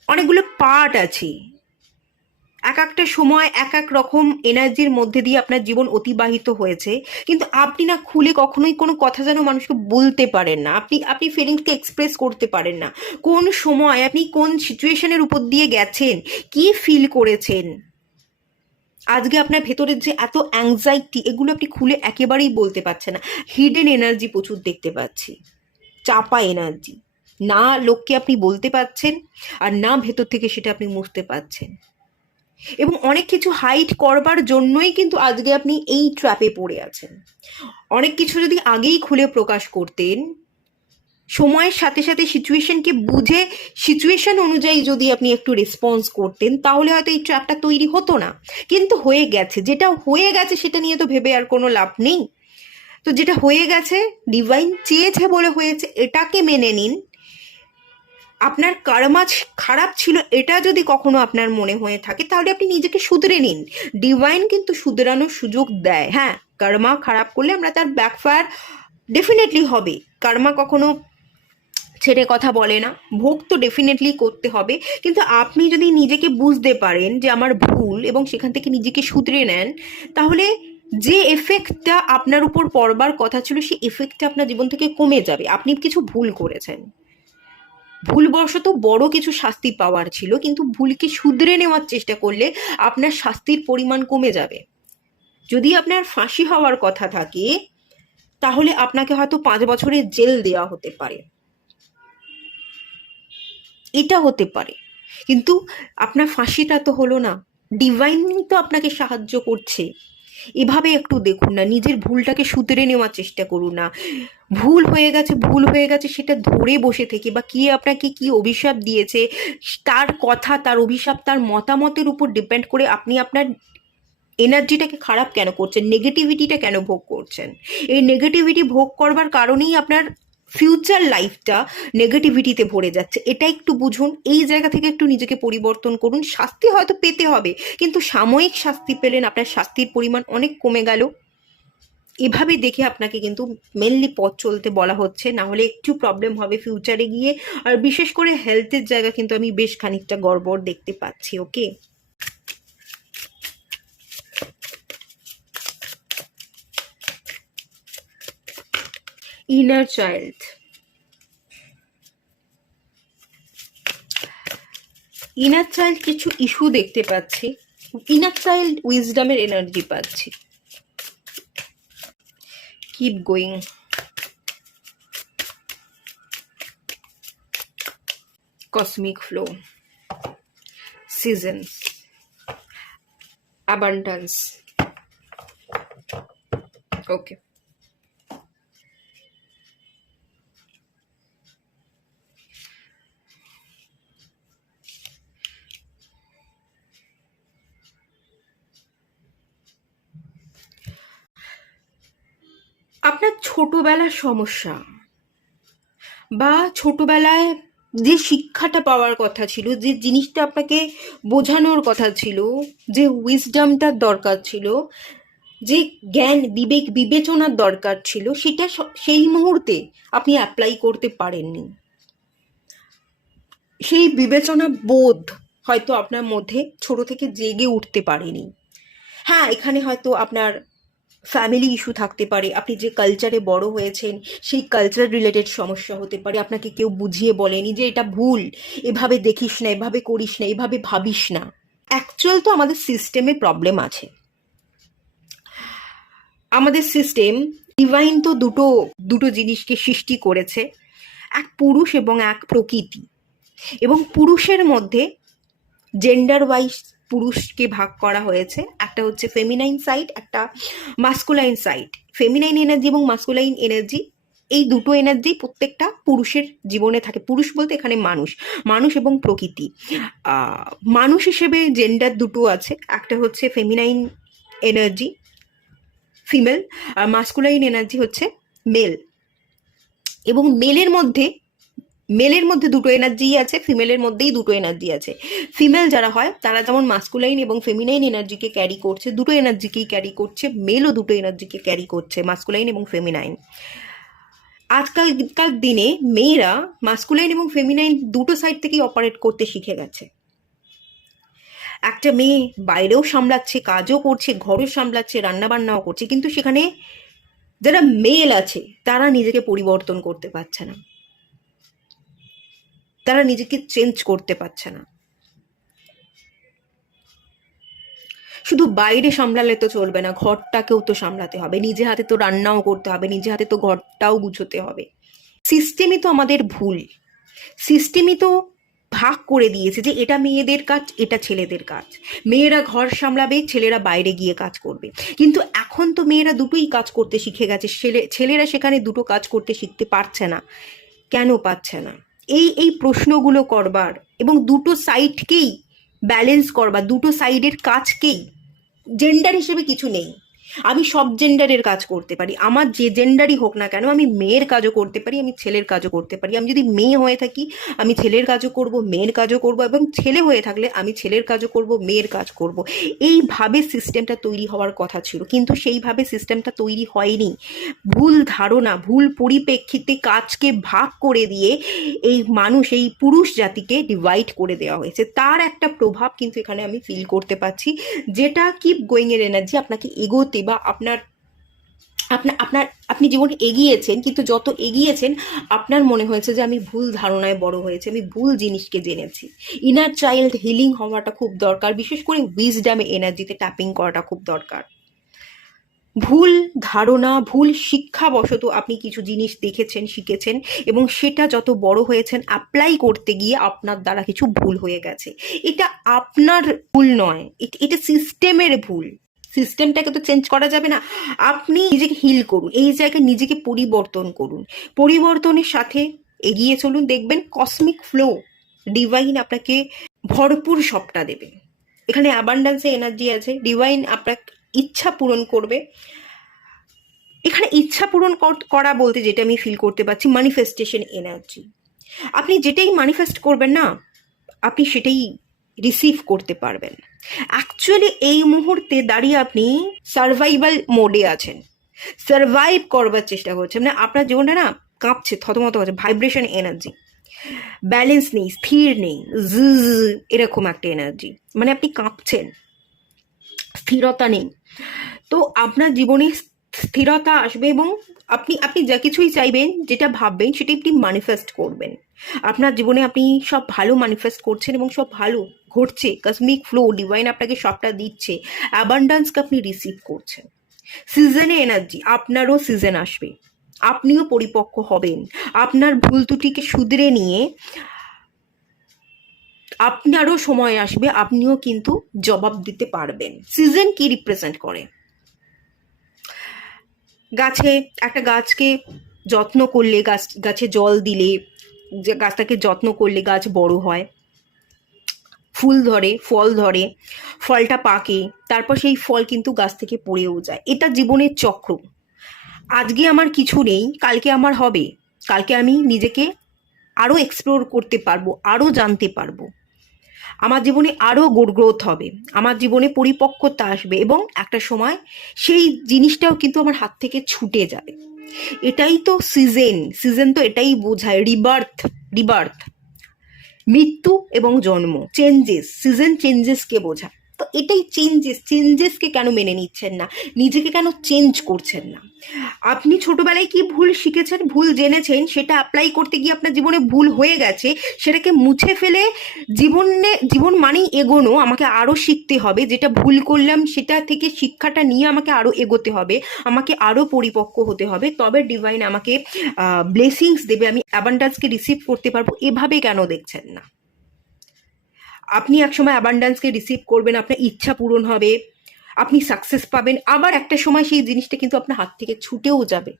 অনেকগুলো পার্ট আছে, এক একটা সময় এক এক রকম এনার্জির মধ্যে দিয়ে আপনার জীবন অতিবাহিত হয়েছে, কিন্তু আপনি না খুলে কখনোই কোনো কথা যেন মানুষকে বলতে পারেন না, আপনি ফিলিংসকে এক্সপ্রেস করতে পারেন না। কোন সময় আপনি কোন সিচুয়েশনের উপর দিয়ে গেছেন, কি ফিল করেছেন, আজকে আপনার ভেতরের যে এত অ্যাংজাইটি, এগুলো আপনি খুলে একেবারেই বলতে পারছেন না। হিডেন এনার্জি প্রচুর দেখতে পাচ্ছি, চাপা এনার্জি, না লোককে আপনি বলতে পারছেন, আর না ভেতর থেকে সেটা আপনি মুছতে পারছেন। এবং অনেক কিছু হাইড করবার জন্যই কিন্তু আজকে আপনি এই ট্র্যাপে পড়ে আছেন। অনেক কিছু যদি আগেই খুলে প্রকাশ করতেন, সময়ের সাথে সাথে সিচুয়েশনকে বুঝে সিচুয়েশন অনুযায়ী যদি আপনি একটু রেসপন্স করতেন, তাহলে হয়তো এই ট্র্যাপটা তৈরি হতো না। কিন্তু হয়ে গেছে, যেটা হয়ে গেছে সেটা নিয়ে তো ভেবে আর কোনো লাভ নেই। তো যেটা হয়ে গেছে, ডিভাইন চেয়েছে বলে হয়েছে, এটাকে মেনে নিন। আপনার কর্মা খারাপ ছিল এটা যদি কখনো আপনার মনে হয়ে থাকে, তাহলে আপনি নিজেকে শুধরে নিন। ডিভাইন কিন্তু শুধরানোর সুযোগ দেয়। হ্যাঁ, কর্মা খারাপ করলে আমরা তার ব্যাকফায়ার ডেফিনেটলি হবে। কর্মা কখনো ছেড়ে কথা বলে না, ভোগ তো ডেফিনেটলি করতে হবে। কিন্তু আপনি যদি নিজেকে বুঝতে পারেন যে আমার ভুল এবং সেখান থেকে নিজেকে শুধরে নেন, তাহলে যে এফেক্টটা আপনার উপর পড়বার কথা ছিল সেই এফেক্টটা আপনার জীবন থেকে কমে যাবে। আপনি কিছু ভুল করেছেন, ভুলবশত বড় কিছু শাস্তি পাওয়ার ছিল, কিন্তু ভুলকে শুধরে নেওয়ার চেষ্টা করলে আপনার শাস্তির পরিমাণ কমে যাবে। যদি আপনার ফাঁসি হওয়ার কথা থাকে, তাহলে আপনাকে হয়তো 5 বছরের জেল দেওয়া হতে পারে, এটা হতে পারে। কিন্তু আপনার ফাঁসিটা তো হলো না, ডিভাইনই তো আপনাকে সাহায্য করছে। এভাবে একটু দেখুন না, নিজের ভুলটাকে শুধরে নেওয়ার চেষ্টা করুন না। ভুল হয়ে গেছে, ভুল হয়ে গেছে সেটা ধরে বসে থেকে, বা কে আপনাকে কি অভিশাপ দিয়েছে তার কথা, তার অভিশাপ, তার মতামতের উপর ডিপেন্ড করে আপনি আপনার এনার্জিটাকে খারাপ কেন করছেন, নেগেটিভিটিটা কেন ভোগ করছেন? এই নেগেটিভিটি ভোগ করবার কারণেই আপনার ফিউচার লাইফটা নেগেটিভিটিতে ভরে যাচ্ছে। এটা একটু বুঝুন, এই জায়গা থেকে একটু নিজেকে পরিবর্তন করুন। শাস্তি হয়তো পেতে হবে, কিন্তু সাময়িক শাস্তি পেলেন, আপনার শাস্তির পরিমাণ অনেক কমে গেল। এভাবে দেখে আপনাকে কিন্তু মেনলি পথ চলতে বলা হচ্ছে, না হলে একটু প্রবলেম হবে ফিউচারে গিয়ে। আর বিশেষ করে হেলথের জায়গা কিন্তু আমি বেশ খানিকটা গড়বড় দেখতে পাচ্ছি। Okay, inner child, inner child কিছু ইস্যু দেখতে পাচ্ছি। ইনার চাইল্ড উইজডমের এনার্জি পাচ্ছি। Keep going, cosmic flow, seasons, abundance. Okay, আপনার ছোটবেলার সমস্যা বা ছোটবেলায় যে শিক্ষাটা পাওয়ার কথা ছিল, যে জিনিসটা আপনাকে বোঝানোর কথা ছিল, যে উইজডমটার দরকার ছিল, যে জ্ঞান বিবেক বিবেচনার দরকার ছিল, সেটা সেই মুহূর্তে আপনি অ্যাপ্লাই করতে পারেননি। সেই বিবেচনা বোধ হয়তো আপনার মধ্যে ছোট থেকে জেগে উঠতে পারেনি। হ্যাঁ, এখানে হয়তো আপনার ফ্যামিলি ইস্যু থাকতে পারে, আপনি যে কালচারে বড় হয়েছেন সেই কালচার রিলেটেড সমস্যা হতে পারে, আপনাকে কেউ বুঝিয়ে বলেনি যে এটা ভুল, এভাবে দেখিস না, এভাবে করিস না, এভাবে ভাবিস না। অ্যাকচুয়াল তো আমাদের সিস্টেমে প্রবলেম আছে। আমাদের সিস্টেম, ডিভাইন তো দুটো দুটো জিনিসকে সৃষ্টি করেছে, এক পুরুষ এবং এক প্রকৃতি। এবং পুরুষের মধ্যে জেন্ডার ওয়াইজ পুরুষকে ভাগ করা হয়েছে, একটা হচ্ছে ফেমিনাইন সাইড, একটা মাস্কুলাইন সাইড। ফেমিনাইন এনার্জি এবং মাস্কুলাইন এনার্জি, এই দুটো এনার্জি প্রত্যেকটা পুরুষের জীবনে থাকে। পুরুষ বলতে এখানে মানুষ, মানুষ এবং প্রকৃতি। মানুষ হিসেবে জেন্ডার দুটো আছে, একটা হচ্ছে ফেমিনাইন এনার্জি ফিমেল, আর মাস্কুলাইন এনার্জি হচ্ছে মেল। এবং মেলের মধ্যে দুটো এনার্জি আছে, ফিমেলের মধ্যেই দুটো এনার্জি আছে। ফিমেল যারা হয় তারা যেমন মাস্কুলাইন এবং ফেমিনাইন এনার্জিকে ক্যারি করছে, দুটো এনার্জিকেই ক্যারি করছে, মেলও দুটো এনার্জিকে ক্যারি করছে, মাস্কুলাইন এবং ফেমিনাইন। আজকালকার দিনে মেয়েরা মাস্কুলাইন এবং ফেমিনাইন দুটো সাইড থেকেই অপারেট করতে শিখে গেছে। একটা মেয়ে বাইরেও সামলাচ্ছে, কাজও করছে, ঘরও সামলাচ্ছে, রান্নাবান্নাও করছে, কিন্তু সেখানে যারা মেল আছে তারা নিজেকে পরিবর্তন করতে পারছে না, তারা নিজেকে চেঞ্জ করতে পারছে না। শুধু বাইরে সামলালে তো চলবে না, ঘরটাকেও তো সামলাতে হবে, নিজে হাতে তো রান্নাও করতে হবে, নিজে হাতে তো ঘরটাও গুছোতে হবে। সিস্টেমই তো আমাদের ভুল, সিস্টেমই তো ভাগ করে দিয়েছে যে এটা মেয়েদের কাজ, এটা ছেলেদের কাজ। মেয়েরা ঘর সামলাবে, ছেলেরা বাইরে গিয়ে কাজ করবে। কিন্তু এখন তো মেয়েরা দুটোই কাজ করতে শিখে গেছে, ছেলেরা সেখানে দুটো কাজ করতে শিখতে পারছে না। কেন পাচ্ছে না? এই প্রশ্নগুলো করবার এবং দুটো সাইডকেই ব্যালেন্স করবার, দুটো সাইডের কাজকেই, জেন্ডার হিসেবে কিছু নেই, আমি সব জেন্ডারের কাজ করতে পারি, আমার যে জেন্ডারই হোক না কেন, আমি মেয়ের কাজও করতে পারি, আমি ছেলের কাজও করতে পারি। আমি যদি মেয়ে হয়ে থাকি আমি ছেলের কাজও করব, মেয়ের কাজও করব, এবং ছেলে হয়ে থাকলে আমি ছেলের কাজও করব, মেয়ের কাজ করব। এইভাবে সিস্টেমটা তৈরি হওয়ার কথা ছিল, কিন্তু সেইভাবে সিস্টেমটা তৈরি হয়নি। ভুল ধারণা, ভুল পরিপ্রেক্ষিতে কাজকে ভাগ করে দিয়ে এই মানুষ, এই পুরুষ জাতিকে ডিভাইড করে দেওয়া হয়েছে। তার একটা প্রভাব কিন্তু এখানে আমি ফিল করতে পারছি, যেটা কিপ গোয়িং এর এনার্জি আপনাকে এগোতে বা আপনার আপনার আপনার আপনি জীবনে এগিয়েছেন, কিন্তু যত এগিয়েছেন আপনার মনে হয়েছে যে আমি ভুল ধারণায় বড় হয়েছে, আমি ভুল জিনিসকে জেনেছি। ইনার চাইল্ড হিলিং হওয়াটা খুব দরকার, বিশেষ করে উইজডামে এনার্জিতে ট্যাপিং করাটা খুব দরকার। ভুল ধারণা, ভুল শিক্ষাবশত আপনি কিছু জিনিস দেখেছেন, শিখেছেন, এবং সেটা যত বড় হয়েছেন অ্যাপ্লাই করতে গিয়ে আপনার দ্বারা কিছু ভুল হয়ে গেছে। এটা আপনার ভুল নয়, এটা সিস্টেমের ভুল। সিস্টেমটাকে তো চেঞ্জ করা যাবে না। আপনি নিজেকে হিল করুন, এই জায়গায় নিজেকে পরিবর্তন করুন, পরিবর্তনের সাথে এগিয়ে চলুন, দেখবেন কসমিক ফ্লো, ডিভাইন আপনাকে ভরপুর সবটা দেবে। এখানে অ্যাবান্ডান্সে এনার্জি আছে, ডিভাইন আপনার ইচ্ছা পূরণ করবে। এখানে ইচ্ছা পূরণ করা বলতে যেটা আমি ফিল করতে পারছি, ম্যানিফেস্টেশন এনার্জি। আপনি যেটাই ম্যানিফেস্ট করবেন না, আপনি সেটাই রিসিভ করতে পারবেন। অ্যাকচুয়ালি এই মুহূর্তে দাঁড়িয়ে আপনি সার্ভাইভাল মোডে আছেন, সার্ভাইভ করবার চেষ্টা করছেন, মানে আপনার জীবনটা না কাঁপছে, থতমত হচ্ছে, ভাইব্রেশন এনার্জি, ব্যালেন্স নেই, স্থির নেই, এরকম একটা এনার্জি, মানে আপনি কাঁপছেন, স্থিরতা নেই। তো আপনার জীবনে স্থিরতা আসবে, এবং আপনি আপনি যা কিছুই চাইবেন, যেটা ভাববেন সেটা আপনি ম্যানিফেস্ট করবেন। আপনার জীবনে আপনি সব ভালো ম্যানিফেস্ট করছেন এবং সব ভালো ঘটছে, কসমিক ফ্লো, ডিভাইন আপনাকে সবটা দিচ্ছে, অ্যাবান্ডান্সকে আপনি রিসিভ করছেন। সিজনে এনার্জি, আপনারও সিজন আসবে, আপনিও পরিপক্ক হবেন, আপনার ভুল ত্রুটিকে শুধরে নিয়ে আপনারও সময় আসবে, আপনিও কিন্তু জবাব দিতে পারবেন। সিজন কি রিপ্রেজেন্ট করে? গাছে, একটা গাছকে যত্ন করলে, গাছে জল দিলে, যে গাছটাকে যত্ন করলে গাছ বড় হয়, ফুল ধরে, ফল ধরে, ফলটা পাকে, তারপর সেই ফল কিন্তু গাছ থেকে পড়েও যায়। এটা জীবনের চক্র। আজকে আমার কিছু নেই, কালকে আমার হবে, কালকে আমি নিজেকে আরও এক্সপ্লোর করতে পারবো, আরও জানতে পারবো, আমার জীবনে আরও গ্রোথ হবে, আমার জীবনে পরিপক্কতা আসবে, এবং একটা সময় সেই জিনিসটাও কিন্তু আমার হাত থেকে ছুটে যাবে। এটাই তো সিজন, সিজন তো এটাই বোঝায়, রিবার্থ, রিবার্থ, মৃত্যু এবং জন্ম, চেঞ্জেস, সিজন চেঞ্জেসকে বোঝায়। তো এটাই চেঞ্জেস, চেঞ্জেসকে কেন মেনে নিচ্ছেন না, নিজেকে কেন চেঞ্জ করছেন না? আপনি ছোটবেলায় কি ভুল শিখেছেন, ভুল জেনেছেন, সেটা অ্যাপ্লাই করতে গিয়ে আপনার জীবনে ভুল হয়ে গেছে, সেটাকে মুছে ফেলে জীবন মানেই এগোনো, আমাকে আরও শিখতে হবে, যেটা ভুল করলাম সেটা থেকে শিক্ষাটা নিয়ে আমাকে আরও এগোতে হবে, আমাকে আরও পরিপক্ক হতে হবে, তবে ডিভাইন আমাকে ব্লেসিংস দেবে, আমি অ্যাবান্ডান্সকে রিসিভ করতে পারবো। এভাবে কেন দেখছেন না? আপনি একসময় অ্যাবান্ডান্সকে রিসিভ করবেন, আপনার ইচ্ছা পূরণ হবে, আপনি সাকসেস পাবেন, আবার একটা সময় সেই জিনিসটা কিন্তু আপনার হাত থেকে ছুটেও যাবে,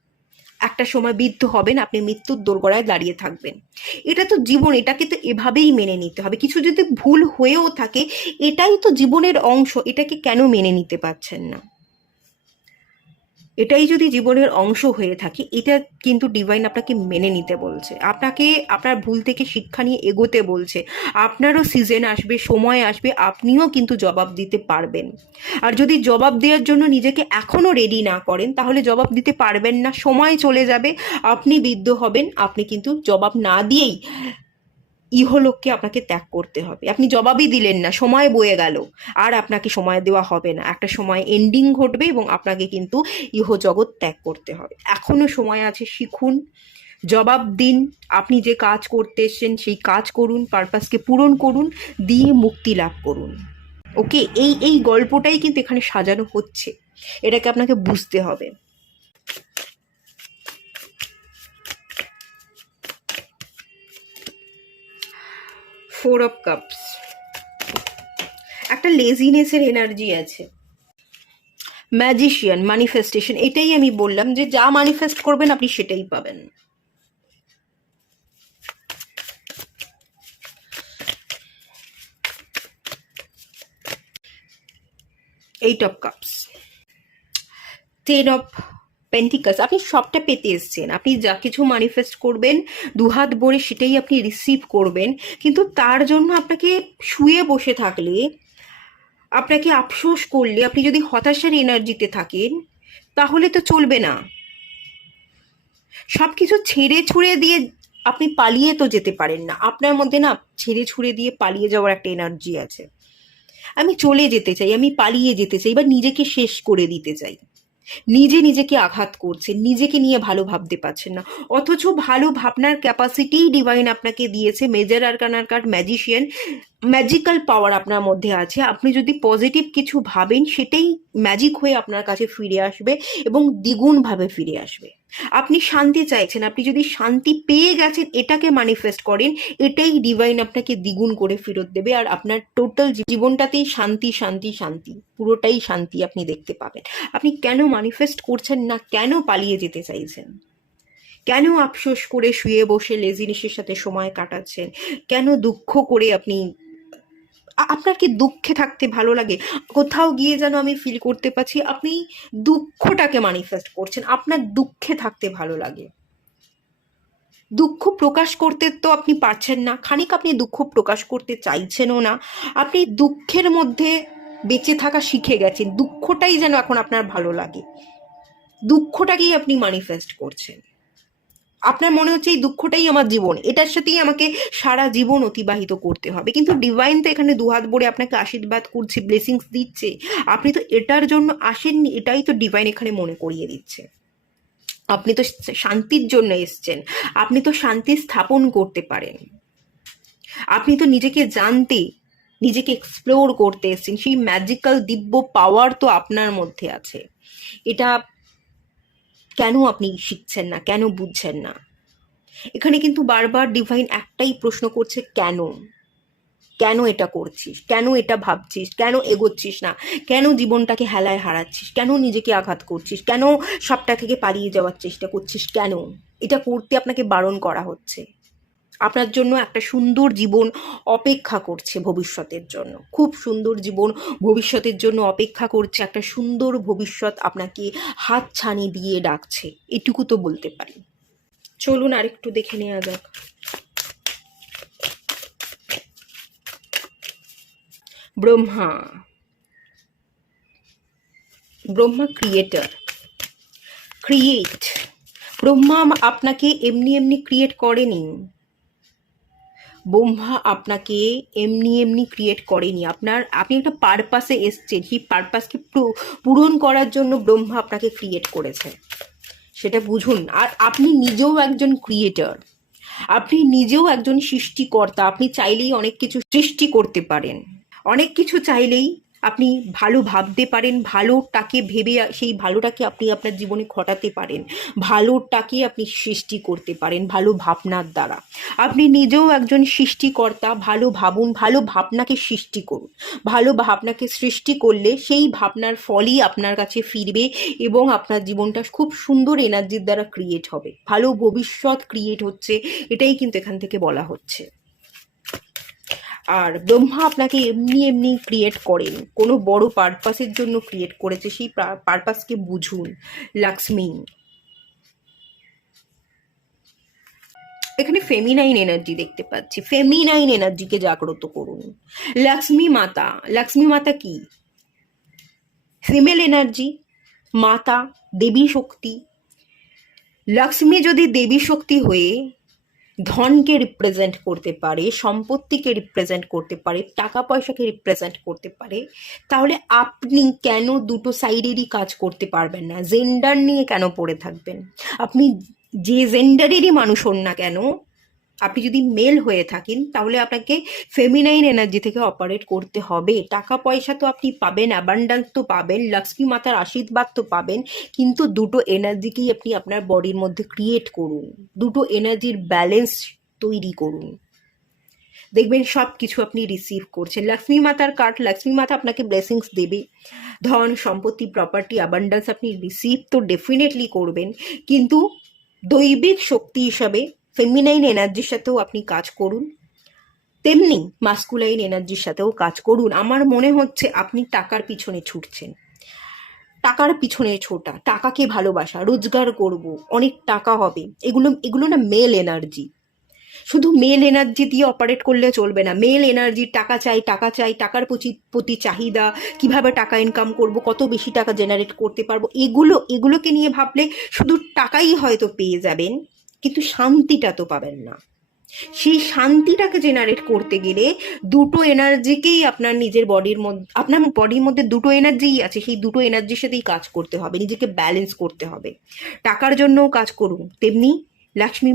একটা সময় বিদ্ধ হবেন, আপনি মৃত্যুর দোরগোড়ায় দাঁড়িয়ে থাকবেন। এটা তো জীবন, এটাকে তো এভাবেই মেনে নিতে হবে। কিছু যদি ভুল হয়েও থাকে, এটাই তো জীবনের অংশ, এটাকে কেন মেনে নিতে পারছেন না? এটাই যদি জীবনের অংশ হয়ে থাকে, এটা কিন্তু ডিভাইন আপনাকে মেনে নিতে বলছে, আপনাকে আপনার ভুল থেকে শিক্ষা নিয়ে এগোতে বলছে। আপনারও সিজন আসবে, সময় আসবে, আপনিও কিন্তু জবাব দিতে পারবেন। আর যদি জবাব দেওয়ার জন্য নিজেকে এখনও রেডি না করেন, তাহলে জবাব দিতে পারবেন না, সময় চলে যাবে, আপনি বিদ্ধ হবেন, আপনি কিন্তু জবাব না দিয়েই ইহলোককে আপনাকে ত্যাগ করতে হবে। আপনি জবাবই দিলেন না, সময় বয়ে গেল, আর আপনাকে সময় দেওয়া হবে না, একটা সময় এন্ডিং ঘটবে এবং আপনাকে কিন্তু ইহজগৎ ত্যাগ করতে হবে। এখনো সময় আছে, শিখুন, জবাব দিন, আপনি যে কাজ করতে এসেছেন সেই কাজ করুন, পারপাসকে পূরণ করুন, দিয়ে মুক্তি লাভ করুন। ওকে, এই গল্পটাই কিন্তু এখানে সাজানো হচ্ছে, এটাকে আপনাকে বুঝতে হবে। ফোর অফ কাপস, একটা লেজিনেসের এনার্জি আছে। ম্যাজিশিয়ান, ম্যানিফেস্টেশন, এটাই আমি বললাম যে যা ম্যানিফেস্ট করবেন আপনি সেটাই পাবেন। Eight of cups, ten of pentacles, আপনি সবটা পেতে এসছেন। আপনি যা কিছু ম্যানিফেস্ট করবেন দুহাত ভরে সেটাই আপনি রিসিভ করবেন, কিন্তু তার জন্য আপনাকে শুয়ে বসে থাকলে, আপনাকে আফসোস করলে, আপনি যদি হতাশার এনার্জিতে থাকেন তাহলে তো চলবে না। সব কিছু ছেড়ে ছুড়ে দিয়ে আপনি পালিয়ে তো যেতে পারেন না। আপনার মধ্যে না ছেড়ে ছুড়ে দিয়ে পালিয়ে যাওয়ার একটা এনার্জি আছে। আমি চলে যেতে চাই, আমি পালিয়ে যেতে চাই, বা নিজেকে শেষ করে দিতে চাই। নিজেকে আঘাত করছেন, নিজেকে নিয়ে ভালো ভাবতে পারছেন না, অথচ ভালো ভাবনার ক্যাপাসিটি ডিভাইন আপনাকে দিয়েছে। মেজর আরকানার কার্ড ম্যাজিশিয়ান, ম্যাজিক্যাল পাওয়ার আপনার মধ্যে আছে। আপনি যদি পজিটিভ কিছু ভাবেন সেটাই ম্যাজিক হয়ে আপনার কাছে ফিরে আসবে এবং দ্বিগুণভাবে ফিরে আসবে। আপনি শান্তি চাইছেন, আপনি যদি শান্তি পেয়ে গেছেন এটাকে ম্যানিফেস্ট করেন, এটাই ডিভাইন আপনাকে দ্বিগুণ করে ফেরত দেবে। আর আপনার টোটাল জীবনটাতেই শান্তি শান্তি শান্তি, পুরোটাই শান্তি আপনি দেখতে পাবেন। আপনি কেন ম্যানিফেস্ট করছেন না? কেন পালিয়ে যেতে চাইছেন? কেন আফসোস করে শুয়ে বসে লেজিনেসের সাথে সময় কাটাচ্ছেন? কেন দুঃখ করে আপনি, আপনার কি দুঃখে থাকতে ভালো লাগে? কোথাও গিয়ে যেন আমি ফিল করতে পারছি আপনি দুঃখটাকে ম্যানিফেস্ট করছেন, আপনার দুঃখে থাকতে ভালো লাগে। দুঃখ প্রকাশ করতে তো আপনি পারছেন না, খানিক আপনি দুঃখ প্রকাশ করতে চাইছেনও না। আপনি দুঃখের মধ্যে বেঁচে থাকা শিখে গেছেন, দুঃখটাই যেন এখন আপনার ভালো লাগে, দুঃখটাকেই আপনি ম্যানিফেস্ট করছেন। আপনার মনে হচ্ছে এই দুঃখটাই আমার জীবন, এটার সাথেই আমাকে সারা জীবন অতিবাহিত করতে হবে। কিন্তু ডিভাইন তো এখানে দুহাত ভরে আপনাকে আশীর্বাদ করছে, ব্লেসিংস দিচ্ছে। আপনি তো এটার জন্য আসেননি, এটাই তো ডিভাইন এখানে মনে করিয়ে দিচ্ছে। আপনি তো শান্তির জন্য এসছেন, আপনি তো শান্তি স্থাপন করতে পারেন। আপনি তো নিজেকে জানতে, নিজেকে এক্সপ্লোর করতে এসছেন। সেই ম্যাজিক্যাল দিব্য পাওয়ার তো আপনার মধ্যে আছে। এটা কেন আপনি শিখছেন না? কেন বুঝছেন না? এখানে কিন্তু বারবার ডিভাইন একটাই প্রশ্ন করছে, কেন? কেন এটা করছিস? কেন এটা ভাবছিস? কেন এগোচ্ছিস না? কেন জীবনটাকে হেলায় হারাচ্ছিস? কেন নিজেকে আঘাত করছিস? কেন সবটা থেকে পালিয়ে যাওয়ার চেষ্টা করছিস? কেন এটা করতে আপনাকে বারণ করা হচ্ছে? আপনার জন্য একটা সুন্দর জীবন অপেক্ষা করছে ভবিষ্যতের জন্য, খুব সুন্দর জীবন ভবিষ্যতের জন্য অপেক্ষা করছে। একটা সুন্দর ভবিষ্যৎ আপনাকে হাতছানি দিয়ে ডাকছে, এটুকু তো বলতে পারি। চলুন আরেকটু দেখে নেওয়া যাক। Brahma, Brahma creator, create. ব্রহ্মা আপনাকে এমনি এমনি ক্রিয়েট করেনি। ব্রহ্মা আপনাকে এমনি এমনি ক্রিয়েট করেনি। আপনি একটা পারপাসে এসছেন, সেই পারপাসকে পূরণ করার জন্য ব্রহ্মা আপনাকে ক্রিয়েট করেছে, সেটা বুঝুন। আর আপনি নিজেও একজন ক্রিয়েটর, আপনি নিজেও একজন সৃষ্টিকর্তা। আপনি চাইলেই অনেক কিছু সৃষ্টি করতে পারেন, অনেক কিছু চাইলেই আপনি ভালো ভাবতে পারেন, ভালোটাকে ভেবে সেই ভালোটাকে আপনি আপনার জীবনে ঘটাতে পারেন, ভালোটাকে আপনি সৃষ্টি করতে পারেন ভালো ভাবনার দ্বারা। আপনি নিজেও একজন সৃষ্টিকর্তা। ভালো ভাবুন, ভালো ভাবনাকে সৃষ্টি করুন। ভালো ভাবনাকে সৃষ্টি করলে সেই ভাবনার ফলই আপনার কাছে ফিরবে এবং আপনার জীবনটা খুব সুন্দর এনার্জির দ্বারা ক্রিয়েট হবে, ভালো ভবিষ্যৎ ক্রিয়েট হচ্ছে, এটাই কিন্তু এখান থেকে বলা হচ্ছে। আর ব্রহ্মা আপনাকে এমনি এমনি ক্রিয়েট করেন, কোনো বড় পারপাসের জন্য ক্রিয়েট করেছে, সেই পারপাসকে বুঝুন। লক্ষ্মী, এখানে ফেমিনাইন এনার্জি দেখতে পাচ্ছি, ফেমিনাইন এনার্জিকে জাগ্রত করুন। লক্ষ্মী মাতা, লক্ষ্মী মাতা কি? ফিমেল এনার্জি, মাতা, দেবী শক্তি। লক্ষ্মী যদি দেবী শক্তি হয়ে ধনকে রিপ্রেজেন্ট করতে পারে, সম্পত্তিকে রিপ্রেজেন্ট করতে পারে, টাকা পয়সাকে রিপ্রেজেন্ট করতে পারে, তাহলে আপনি কেন দুটো সাইডেরই কাজ করতে পারবেন না? জেন্ডার নিয়ে কেন পড়ে থাকবেন? আপনি যে জেন্ডারেরই মানুষ হন না কেন, আপনি যদি মেল হয়ে থাকেন তাহলে আপনাকে ফেমিনাইন এনার্জি থেকে অপারেট করতে হবে। টাকা পয়সা তো আপনি পাবেন, অ্যাবান্ডান্স তো পাবেন, লক্ষ্মী মাতার আশীর্বাদ তো পাবেন, কিন্তু দুটো এনার্জিকেই আপনি আপনার বডির মধ্যে ক্রিয়েট করুন, দুটো এনার্জির ব্যালেন্স তৈরি করুন, দেখবেন সব কিছু আপনি রিসিভ করছেন। লক্ষ্মী মাতার কার্ড, লক্ষ্মী মাতা আপনাকে ব্লেসিংস দেবে, ধন সম্পত্তি প্রপার্টি অ্যাবান্ডান্স আপনি রিসিভ তো ডেফিনেটলি করবেন, কিন্তু দৈবিক শক্তি হিসাবে ফেমিনাইন এনার্জির সাথেও আপনি কাজ করুন, তেমনি মাস্কুলাইন এনার্জির সাথেও কাজ করুন। আমার মনে হচ্ছে আপনি টাকার পিছনে ছুটছেন, টাকার পিছনে ছোটা, টাকাকে ভালোবাসা, রোজগার করব, অনেক টাকা হবে, এগুলো এগুলো না মেল এনার্জি। শুধু মেল এনার্জি দিয়ে অপারেট করলে চলবে না। মেল এনার্জি টাকা চাই, টাকা চাই, টাকার প্রতি প্রতি চাহিদা, কিভাবে টাকা ইনকাম করব, কত বেশি টাকা জেনারেট করতে পারবো, এগুলোকে নিয়ে ভাবলে শুধু টাকাই হয়তো পেয়ে যাবেন, কিন্তু শান্তিটা তো পাবেন না। সেই শান্তিটাকে জেনারেট করতে গেলে দুটো এনার্জিকেই আপনার নিজের বডির মধ্যে, আপনার বডির মধ্যে দুটো এনার্জিই আছে, সেই দুটো এনার্জির সাথেই কাজ করতে হবে, নিজেকে ব্যালেন্স করতে হবে। টাকার জন্যও কাজ করুন, তেমনি লক্ষ্মী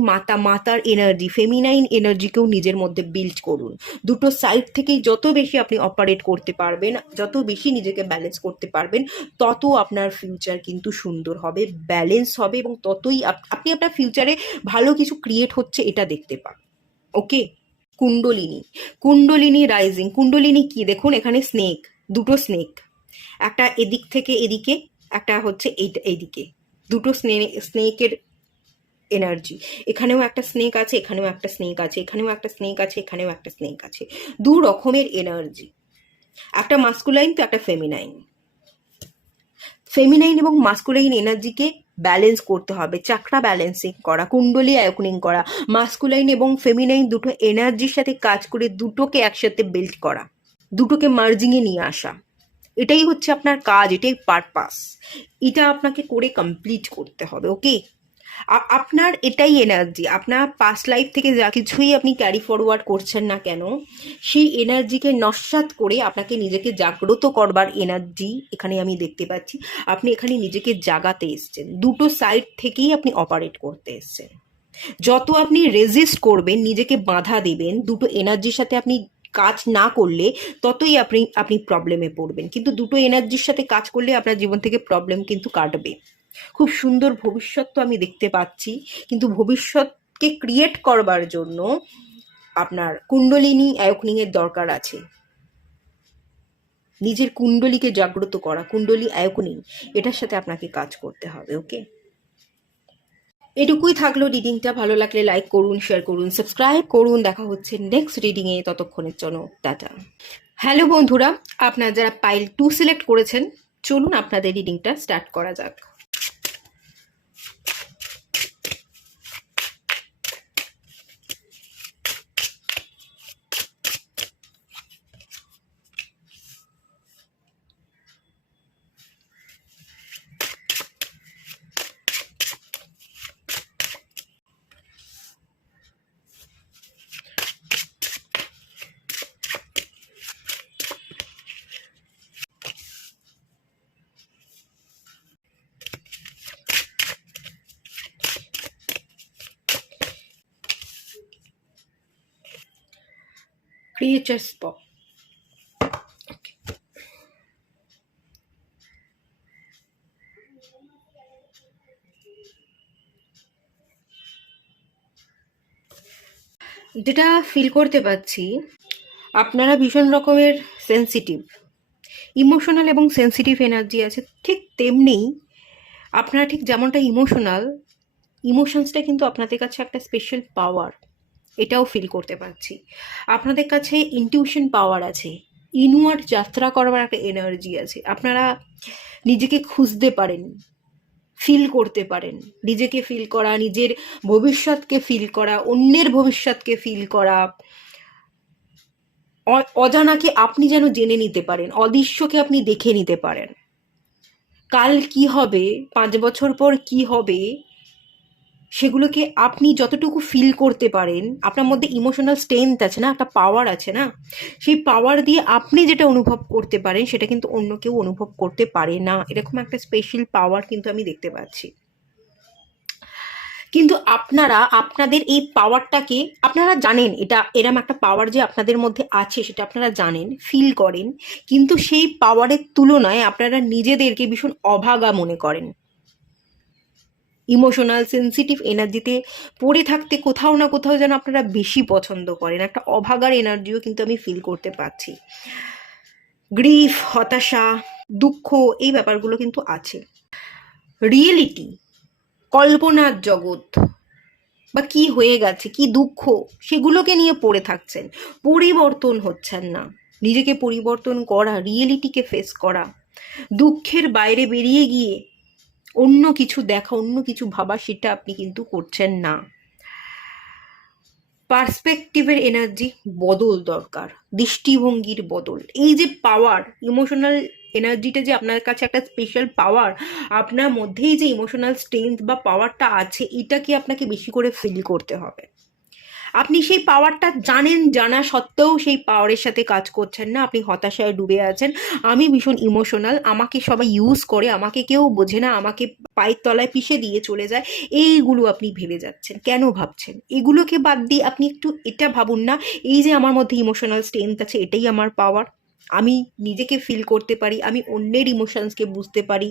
মাতার এনার্জি, ফেমিনাইন এনার্জিকেও নিজের মধ্যে বিল্ড করুন। দুটো সাইড থেকেই যত বেশি আপনি অপারেট করতে পারবেন, যত বেশি নিজেকে ব্যালেন্স করতে পারবেন, তত আপনার ফিউচার কিন্তু সুন্দর হবে, ব্যালেন্স হবে, এবং ততই আপনি আপনার ফিউচারে ভালো কিছু ক্রিয়েট হচ্ছে এটা দেখতে পান। ওকে। কুণ্ডলিনী, কুণ্ডলিনী রাইজিং। কুণ্ডলিনী কি দেখুন, এখানে স্নেক, দুটো স্নেক, একটা এদিক থেকে এদিকে, একটা হচ্ছে এইদিকে, দুটো স্নেকের এনার্জি। এখানেও একটা স্নেক আছে, এখানেও একটা স্নেক আছে, এখানেও একটা স্নেক আছে, এখানেও একটা স্নেক আছে। দু রকমের এনার্জি, একটা মাস্কুলাইন তো একটা ফেমিনাইন। ফেমিনাইন এবং মাস্কুলাইন এনার্জিকে ব্যালেন্স করতে হবে, চাকরা ব্যালেন্সিং করা, কুণ্ডলী আয়োকনিং করা, মাস্কুলাইন এবং ফেমিনাইন দুটো এনার্জির সাথে কাজ করে দুটোকে একসাথে বিল্ড করা, দুটোকে মার্জিংয়ে নিয়ে আসা। এটাই হচ্ছে আপনার কাজ, এটাই পারপাস, এটা আপনাকে করে কমপ্লিট করতে হবে। ওকে। আপনার এটাই এনার্জি, আপনার পাস্ট লাইফ থেকে যা কিছুই আপনি ক্যারি ফরওয়ার্ড করছেন না কেন, সেই এনার্জিকে নস্যাৎ করে আপনাকে নিজেকে জাগ্রত করবার এনার্জি এখানে আমি দেখতে পাচ্ছি। আপনি এখানে নিজেকে জাগাতে এসছেন, দুটো সাইড থেকেই আপনি অপারেট করতে এসছেন। যত আপনি রেজিস্ট করবেন, নিজেকে বাধা দেবেন, দুটো এনার্জির সাথে আপনি কাজ না করলে ততই আপনি প্রবলেমে পড়বেন। কিন্তু দুটো এনার্জির সাথে কাজ করলে আপনার জীবন থেকে প্রবলেম কিন্তু কাটবে। খুব সুন্দর ভবিষ্যৎ তো আমি দেখতে পাচ্ছি, কিন্তু ভবিষ্যৎকে ক্রিয়েট করবার জন্য আপনার কুণ্ডলিনী আয়োকনিংয়ের দরকার আছে। নিজের কুণ্ডলীকে জাগ্রত করা, কুণ্ডলী আয়োকনিং, এটার সাথে আপনাকে কাজ করতে হবে। ওকে। এটুকুই থাকলো রিডিংটা। ভালো লাগলে লাইক করুন, শেয়ার করুন, সাবস্ক্রাইব করুন। দেখা হচ্ছে নেক্সট রিডিংয়ে, ততক্ষণের জন্য টাটা। হ্যালো বন্ধুরা, আপনারা যারা পাইল 2 সিলেক্ট করেছেন, চলুন আপনাদের রিডিংটা স্টার্ট করা যাক। Creature spot. যেটা ফিল করতে পাচ্ছি, আপনারা ভীষণ রকমের সেন্সিটিভ, ইমোশনাল এবং সেন্সিটিভ এনার্জি আছে। ঠিক তেমনি আপনারা ঠিক যেমনটা ইমোশনাল, ইমোশনসটা কিন্তু আপনাদের কাছে একটা স্পেশাল পাওয়ার, এটাও ফিল করতে পারছি। আপনাদের কাছে ইনটিউশন পাওয়ার আছে, ইনওয়ার্ড যাত্রা করবার একটা এনার্জি আছে। আপনারা নিজেকে খুঁজতে পারেন, ফিল করতে পারেন, নিজেকে ফিল করা, নিজের ভবিষ্যৎকে ফিল করা, অন্যের ভবিষ্যৎকে ফিল করা, অজানাকে আপনি যেন জেনে নিতে পারেন, অদৃশ্যকে আপনি দেখে নিতে পারেন। কাল কি হবে, 5 বছর পর কি হবে, সেগুলোকে আপনি যতটুকু ফিল করতে পারেন, আপনার মধ্যে ইমোশনাল স্ট্রেংথ আছে না, একটা পাওয়ার আছে না, সেই পাওয়ার দিয়ে আপনি যেটা অনুভব করতে পারেন সেটা কিন্তু অন্য কেউ অনুভব করতে পারে না। এরকম একটা স্পেশাল পাওয়ার কিন্তু আমি দেখতে পাচ্ছি। কিন্তু আপনারা আপনাদের এই পাওয়ারটাকে আপনারা জানেন, এটা এরম একটা পাওয়ার যে আপনাদের মধ্যে আছে সেটা আপনারা জানেন, ফিল করেন, কিন্তু সেই পাওয়ারের তুলনায় আপনারা নিজেদেরকে ভীষণ অভাগা মনে করেন। ইমোশনাল সেন্সিটিভ এনার্জিতে পড়ে থাকতে কোথাও না কোথাও যেন আপনারা বেশি পছন্দ করেন। একটা অভাগার এনার্জিও কিন্তু আমি ফিল করতে পারছি। গ্রিফ, হতাশা, দুঃখ, এই ব্যাপারগুলো কিন্তু আছে। রিয়েলিটি, কল্পনার জগৎ বা কি হয়ে গেছে, কি দুঃখ, সেগুলোকে নিয়ে পড়ে থাকছেন, পরিবর্তন হচ্ছেন না। নিজেকে পরিবর্তন করা, রিয়েলিটিকে ফেস করা, দুঃখের বাইরে বেরিয়ে গিয়ে অন্য কিছু দেখা, অন্য কিছু ভাবা, সেটা আপনি কিন্তু করছেন না। পার্সপেক্টিভের এনার্জি বদল দরকার, দৃষ্টিভঙ্গির বদল। এই যে পাওয়ার, ইমোশনাল এনার্জিটা যে আপনার কাছে একটা স্পেশাল পাওয়ার, আপনার মধ্যেই যে ইমোশনাল স্ট্রেংথ বা পাওয়ারটা আছে, এটাকে আপনাকে বেশি করে ফিল করতে হবে। আপনি সেই পাওয়ারটা জানেন, জানা সত্ত্বেও সেই পাওয়ারের সাথে কাজ করছেন না, আপনি হতাশায় ডুবে আছেন। আমি ভীষণ ইমোশনাল, আমাকে সবাই ইউজ করে, আমাকে কেউ বোঝে না, আমাকে পায়ের তলায় পিষে দিয়ে চলে যায়, এইগুলো আপনি ভেবে যাচ্ছেন। কেন ভাবছেন? এগুলোকে বাদ দিয়ে আপনি একটু এটা ভাবুন না, এই যে আমার মধ্যে ইমোশনাল স্ট্রেংথ আছে, এটাই আমার পাওয়ার। আমি নিজেকে ফিল করতে পারি, আমি অন্যের ইমোশনসকে বুঝতে পারি,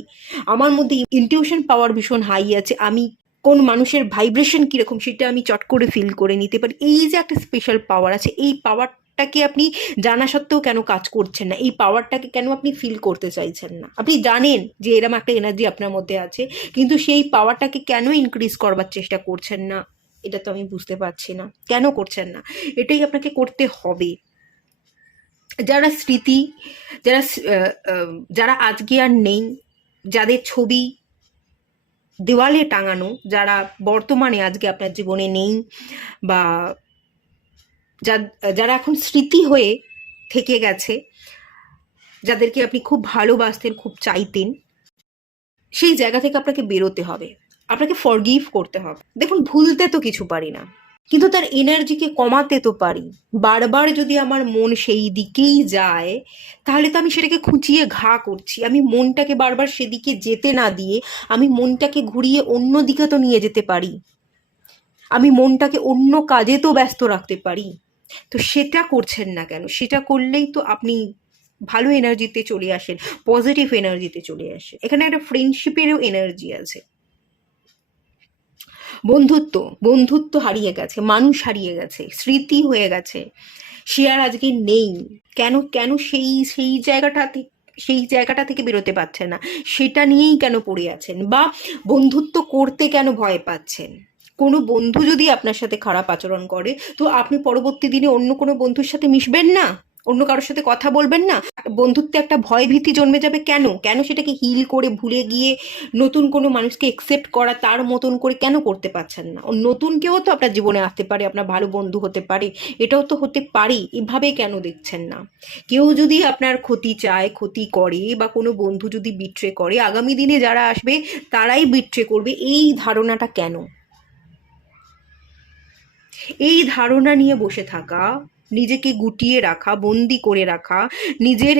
আমার মধ্যে ইনটিউশন পাওয়ার ভীষণ হাই আছে, আমি কোন মানুষের ভাইব্রেশন কীরকম সেটা আমি চট করে ফিল করে নিতে পারি। এই যে একটা স্পেশাল পাওয়ার আছে, এই পাওয়ারটাকে আপনি জানা সত্ত্বেও কেন কাজ করছেন না? এই পাওয়ারটাকে কেন আপনি ফিল করতে চাইছেন না? আপনি জানেন যে এরকম একটা এনার্জি আপনার মধ্যে আছে, কিন্তু সেই পাওয়ারটাকে কেন ইনক্রিজ করবার চেষ্টা করছেন না? এটা তো আমি বুঝতে পারছি না কেন করছেন না। এটাই আপনাকে করতে হবে। যারা স্মৃতি, যারা যারা আজকে আর নেই, যাদের ছবি দেওয়ালে টাঙানো, যারা বর্তমানে আজকে আপনার জীবনে নেই, বা যারা এখন স্মৃতি হয়ে থেকে গেছে, যাদেরকে আপনি খুব ভালোবাসতেন, খুব চাইতেন, সেই জায়গা থেকে আপনাকে বেরোতে হবে, আপনাকে ফরগিভ করতে হবে। দেখুন, ভুলতে তো কিছু পারি না, কিন্তু তার এনার্জিকে কমাতে তো পারি। বারবার যদি আমার মন সেই দিকেই যায়, তাহলে তো আমি সেটাকে খুঁচিয়ে ঘা করছি। আমি মনটাকে বারবার সেদিকে যেতে না দিয়ে আমি মনটাকে ঘুরিয়ে অন্য দিকে তো নিয়ে যেতে পারি, আমি মনটাকে অন্য কাজে তো ব্যস্ত রাখতে পারি। তো সেটা করছেন না কেন? সেটা করলেই তো আপনি ভালো এনার্জিতে চলে আসেন, পজিটিভ এনার্জিতে চলে আসেন। এখানে একটা ফ্রেন্ডশিপেরও এনার্জি আছে। বন্ধুত্ব, বন্ধুত্ব হারিয়ে গেছে, মানুষ হারিয়ে গেছে, স্মৃতি হয়ে গেছে, সে আর আজকে নেই। কেন কেন সেই সেই জায়গাটাতে, সেই জায়গাটা থেকে বেরোতে পারছেন না? সেটা নিয়েই কেন পড়ে আছেন? বা বন্ধুত্ব করতে কেন ভয় পাচ্ছেন? কোনো বন্ধু যদি আপনার সাথে খারাপ আচরণ করে, তো আপনি পরবর্তী দিনে অন্য কোনো বন্ধুর সাথে মিশবেন না, অন্য কারোর সাথে কথা বলবেন না? বন্ধুত্বে একটা ভয় ভীতি জন্মে যাবে। কেন কেন সেটাকে হিল করে ভুলে গিয়ে নতুন কোনো মানুষকে একসেপ্ট করা, তার মতন করে কেন করতে পারছেন না? ও নতুন কেউ তো আপনার জীবনে আসতে পারে, আপনার ভালো বন্ধু হতে পারে, এটাও তো হতে পারে। এভাবে কেন দেখছেন না? কেউ যদি আপনার ক্ষতি চায়, ক্ষতি করে, বা কোনো বন্ধু যদি বিট্রে করে, আগামী দিনে যারা আসবে তারাই বিট্রে করবে, এই ধারণাটা কেন? এই ধারণা নিয়ে বসে থাকা, নিজেকে গুটিয়ে রাখা, বন্দি করে রাখা, নিজের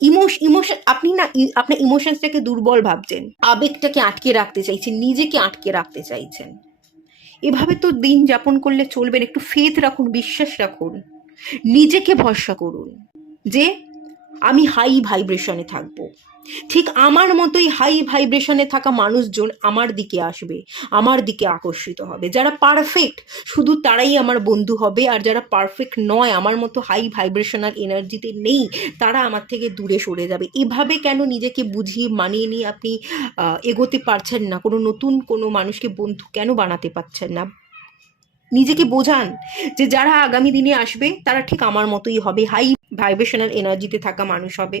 ইমোশন, আপনি না আপনার ইমোশনসটাকে দুর্বল ভাবছেন, আবেগটাকে আটকে রাখতে চাইছেন, নিজেকে আটকে রাখতে চাইছেন। এভাবে তো দিন যাপন করলে চলবেন। একটু ফেথ রাখুন, বিশ্বাস রাখুন, নিজেকে ভরসা করুন যে আমি হাই ভাইব্রেশনে থাকবো। ঠিক আমার মতোই হাই ভাইব্রেশনে থাকা মানুষজন আমার দিকে আসবে, আমার দিকে আকর্ষিত হবে। যারা পারফেক্ট শুধু তারাই আমার বন্ধু হবে, আর যারা পারফেক্ট নয়, আমার মতো হাই ভাইব্রেশনাল এনার্জিতে নেই, তারা আমার থেকে দূরে সরে যাবে। এভাবে কেন নিজেকে বুঝিয়ে মানিয়ে নিয়ে আপনি এগোতে পারছেন না? কোনো নতুন কোনো মানুষকে বন্ধু কেন বানাতে পারছেন না? নিজেকে বোঝান যে যারা আগামী দিনে আসবে তারা ঠিক আমার মতোই হবে, হাই ভাইব্রেশনাল এনার্জিতে থাকা মানুষ হবে,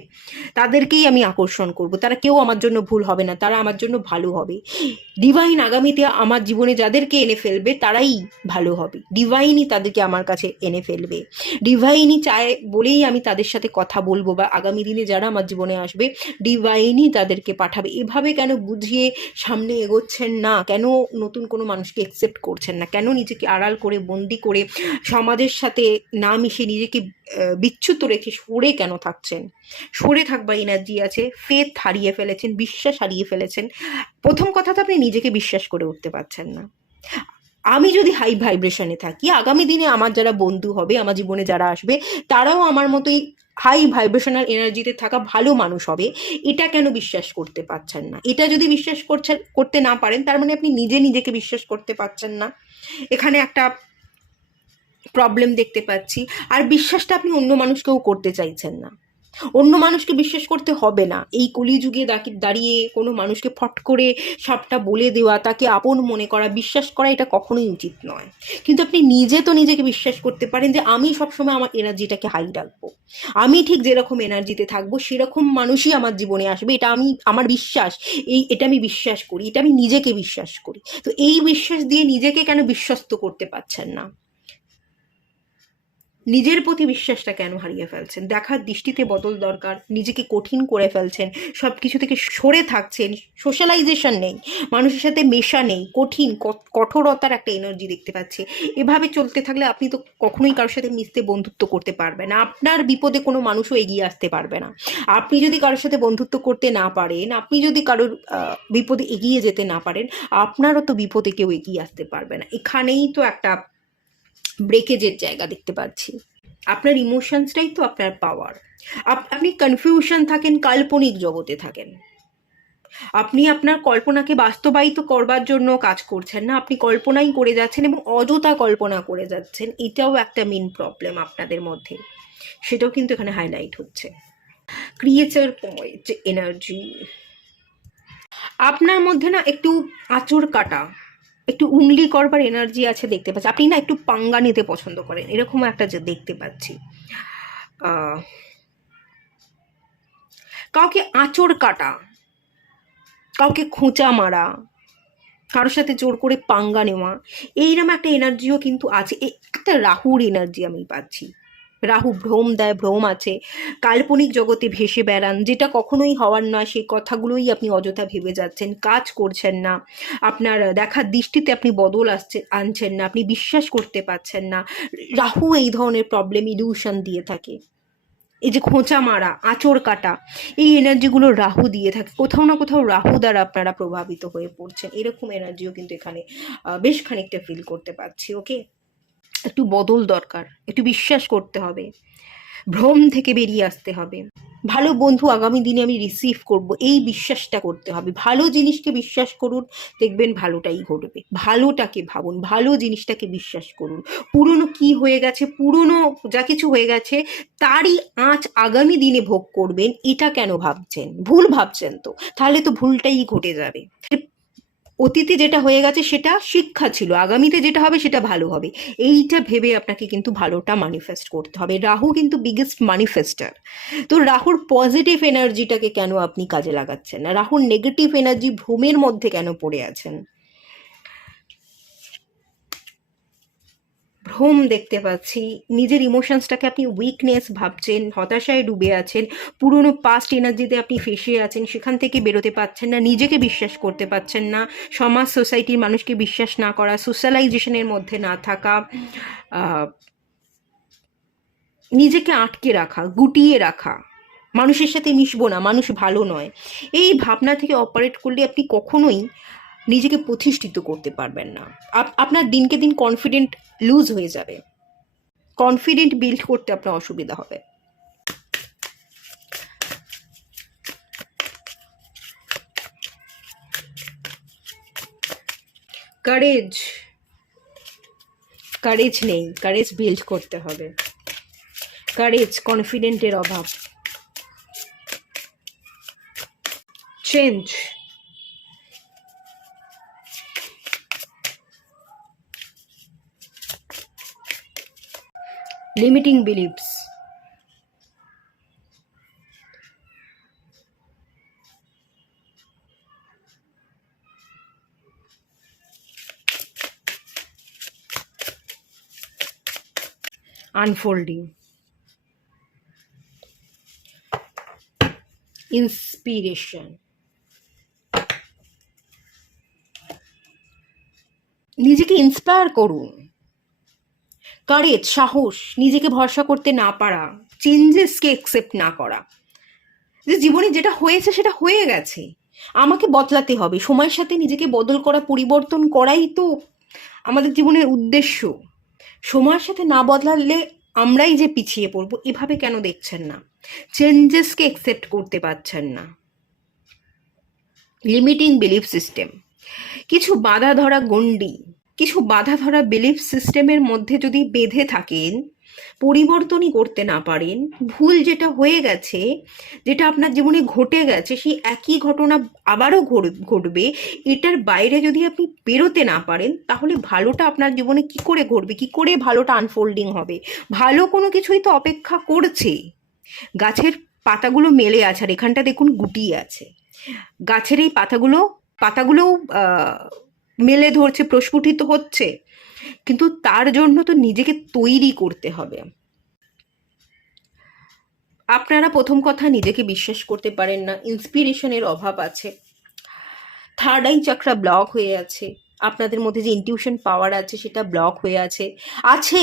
তাদেরকেই আমি আকর্ষণ করব। তারা কেউ আমার জন্য ভুল হবে না, তারা আমার জন্য ভালো হবে। ডিভাইন আগামীতে আমার জীবনে যাদেরকে এনে ফেলবে তারাই ভালো হবে, ডিভাইনই তাদেরকে আমার কাছে এনে ফেলবে, ডিভাইনই চায় বলেই আমি তাদের সাথে কথা বলবো, বা আগামী দিনে যারা আমার জীবনে আসবে ডিভাইনই তাদেরকে পাঠাবে। এভাবে কেন বুঝিয়ে সামনে এগোচ্ছেন না? কেন নতুন কোনো মানুষকে একসেপ্ট করছেন না? কেন নিজেকে আড়াল করে, বন্দি করে, সমাজের সাথে না মিশে নিজেকে বিচ্যুত রেখে সরে কেন থাকছেন? সরে থাকবার এনার্জি আছে, ফেথ হারিয়ে ফেলেছেন, বিশ্বাস হারিয়ে ফেলেছেন। প্রথম কথা তো আপনি নিজেকে বিশ্বাস করে উঠতে পারছেন না। আমি যদি হাই ভাইব্রেশনে থাকি, আগামী দিনে আমার যারা বন্ধু হবে, আমার জীবনে যারা আসবে, তারাও আমার মতোই হাই ভাইব্রেশনাল এনার্জিতে থাকা ভালো মানুষ হবে। এটা কেন বিশ্বাস করতে পারছেন না? এটা যদি বিশ্বাস করতে না পারেন, তার মানে আপনি নিজেকে বিশ্বাস করতে পারছেন না। এখানে একটা প্রবলেম দেখতে পাচ্ছি। আর বিশ্বাসটা আপনি অন্য মানুষকেও করতে চাইছেন না। অন্য মানুষকে বিশ্বাস করতে হবে না। এই কলিযুগে দাঁড়িয়ে কোনো মানুষকে ফট করে সবটা বলে দেওয়া, তাকে আপন মনে করা, বিশ্বাস করা, এটা কখনোই উচিত নয়। কিন্তু আপনি নিজে তো নিজেকে বিশ্বাস করতে পারেন যে আমি সবসময় আমার এনার্জিটাকে হাই রাখবো, আমি ঠিক যেরকম এনার্জিতে থাকবো সেরকম মানুষই আমার জীবনে আসবে, এটা আমি, আমার বিশ্বাস, এটা আমি বিশ্বাস করি, এটা আমি নিজেকে বিশ্বাস করি। তো এই বিশ্বাস দিয়ে নিজেকে কেন বিশ্বস্ত করতে পারছেন না? নিজের প্রতি বিশ্বাসটা কেন হারিয়ে ফেলছেন? দেখার দৃষ্টিতে বদল দরকার। নিজেকে কঠিন করে ফেলছেন, সব কিছু থেকে সরে থাকছেন, সোশ্যালাইজেশন নেই, মানুষের সাথে মেশা নেই, কঠিন কঠোরতার একটা এনার্জি দেখতে পাচ্ছি। এভাবে চলতে থাকলে আপনি তো কখনোই কারোর সাথে মিশতে, বন্ধুত্ব করতে পারবেন না। আপনার বিপদে কোনো মানুষও এগিয়ে আসতে পারবে না। আপনি যদি কারোর সাথে বন্ধুত্ব করতে না পারেন, আপনি যদি কারোর বিপদে এগিয়ে যেতে না পারেন, আপনারও তো বিপদে কেউ এগিয়ে আসতে পারবে না। এখানেই তো একটা ব্রেকেজের জায়গা দেখতে পাচ্ছি। আপনার ইমোশনসটাই তো আপনার পাওয়ার। আপনি কনফিউশন থাকেন, কাল্পনিক জগতে থাকেন। আপনি আপনার কল্পনাকে বাস্তবায়িত করবার জন্য কাজ করছেন না, আপনি কল্পনাই করে যাচ্ছেন এবং অযথা কল্পনা করে যাচ্ছেন। এটাও একটা মেন প্রবলেম আপনাদের মধ্যে, সেটাও কিন্তু এখানে হাইলাইট হচ্ছে। ক্রিয়েচার পয়েন্ট এনার্জি, আপনার মধ্যে না একটু আঁচড় কাটা, একটু উংলি করবার এনার্জি আছে দেখতে পাচ্ছি। আপনি না একটু পাঙ্গা নিতে পছন্দ করেন, এরকম একটা যে দেখতে পাচ্ছি। কাউকে আঁচড় কাটা, কাউকে খোঁচা মারা, কারোর সাথে জোর করে পাঙ্গা নেওয়া, এইরকম একটা এনার্জিও কিন্তু আছে। একটা রাহুর এনার্জি আমি পাচ্ছি। রাহু ভ্রম দেয়, ভ্রম আছে, কাল্পনিক জগতে ভেসে বেড়ান, যেটা কখনোই হওয়ার নয় সেই কথাগুলোই আপনি অযথা ভেবে যাচ্ছেন, কাজ করছেন না, আপনার দেখার দৃষ্টিতে আপনি বদল আনছেন না, আপনি বিশ্বাস করতে পারছেন না। রাহু এই ধরনের প্রবলেম, ইলিউশন দিয়ে থাকে। এই যে খোঁচা মারা, আঁচড় কাটা, এই এনার্জিগুলো রাহু দিয়ে থাকে। কোথাও না কোথাও রাহু দ্বারা আপনারা প্রভাবিত হয়ে পড়ছেন, এরকম এনার্জিও কিন্তু এখানে বেশ খানিকটা ফিল করতে পারছি। ওকে, একটু বদল দরকার, একটু বিশ্বাস করতে হবে, ভ্রম থেকে বেরিয়ে আসতে হবে। ভালো বন্ধু আগামী দিনে আমি রিসিভ করব, এই বিশ্বাসটা করতে হবে। ভালো জিনিসকে বিশ্বাস করুন, দেখবেন ভালোটাই ঘটবে। ভালোটাকে ভাবুন, ভালো জিনিসটাকে বিশ্বাস করুন। পুরনো কি হয়ে গেছে, পুরনো যা কিছু হয়ে গেছে তারই আঁচ আগামী দিনে ভোগ করবেন, এটা কেন ভাবছেন? ভুল ভাবছেন তো, তাহলে তো ভুলটাই ঘটে যাবে। অতীতে যেটা হয়ে গেছে সেটা শিক্ষা ছিল, আগামীতে যেটা হবে সেটা ভালো হবে, এইটা ভেবে আপনাকে কিন্তু ভালোটা ম্যানিফেস্ট করতে হবে। রাহু কিন্তু বিগেস্ট ম্যানিফেস্টার। তো রাহুর পজিটিভ এনার্জিটাকে কেন আপনি কাজে লাগাচ্ছেন না? রাহুর নেগেটিভ এনার্জি ভ্রমের মধ্যে কেন পড়ে আছেন? ভ্রম দেখতে পাচ্ছি, নিজের ইমোশনসটাকে আপনি উইকনেস ভাবছেন, হতাশায় ডুবে আছেন, পুরনো পাস্ট এনার্জিতে আপনি ফেসে আছেন, সেখান থেকে বেরোতে পারছেন না, নিজেকে বিশ্বাস করতে পারছেন না, সমাজ সোসাইটির মানুষকে বিশ্বাস না করা, সোশ্যালাইজেশনের মধ্যে না থাকা, নিজেকে আটকে রাখা, গুটিয়ে রাখা, মানুষের সাথে মিশবো না, মানুষ ভালো নয়, এই ভাবনা থেকে অপারেট করলে আপনি কখনোই নিজেকে প্রতিষ্ঠিত করতে পারবেন না। আপনার দিনকে দিন কনফিডেন্ট লুজ হয়ে যাবে, কনফিডেন্ট বিল্ড করতে আপনার অসুবিধা হবে। কারেজ, কারেজ নেই, কারেজ বিল্ড করতে হবে। কারেজ, কনফিডেন্টের অভাব। Change, limiting believes, unfolding, inspiration. নিজেকে ইন্সপায়ার করুন। কারেজ, সাহস, নিজেকে ভরসা করতে না পারা, চেঞ্জেসকে অ্যাকসেপ্ট না করা, যে জীবনে যেটা হয়েছে সেটা হয়ে গেছে, আমাকে বদলাতে হবে, সময়ের সাথে নিজেকে বদল করা, পরিবর্তন করাই তো আমাদের জীবনের উদ্দেশ্য। সময়ের সাথে না বদলালে আমরাই যে পিছিয়ে পড়বো, এভাবে কেন দেখছেন না? চেঞ্জেসকে অ্যাকসেপ্ট করতে পারছেন না। লিমিটিং বিলিফ সিস্টেম, কিছু বাধা ধরা গণ্ডি, কিছু বাধা ধরা বিলিফ সিস্টেমের মধ্যে যদি বেঁধে থাকেন, পরিবর্তনই করতে না পারেন, ভুল যেটা হয়ে গেছে, যেটা আপনার জীবনে ঘটে গেছে, সেই একই ঘটনা আবারও ঘটবে, এটার বাইরে যদি আপনি বেরোতে না পারেন, তাহলে ভালোটা আপনার জীবনে কি করে ঘটবে, কি করে ভালোটা আনফোল্ডিং হবে? ভালো কোনো কিছুই তো অপেক্ষা করছে। গাছের পাতাগুলো মেলে আছে, আর এখানটা দেখুন গুটি আছে। গাছের এই পাতাগুলো মেলে ধরছে, প্রস্ফুটিত হচ্ছে, কিন্তু তার জন্য তো নিজেকে তৈরি করতে হবে। আপনারা প্রথম কথা নিজেকে বিশ্বাস করতে পারেন না, ইন্সপিরেশনের অভাব আছে, থার্ড আই চাকরা ব্লক হয়ে আছে, আপনাদের মধ্যে যে ইনটিউশন পাওয়ার আছে সেটা ব্লক হয়ে আছে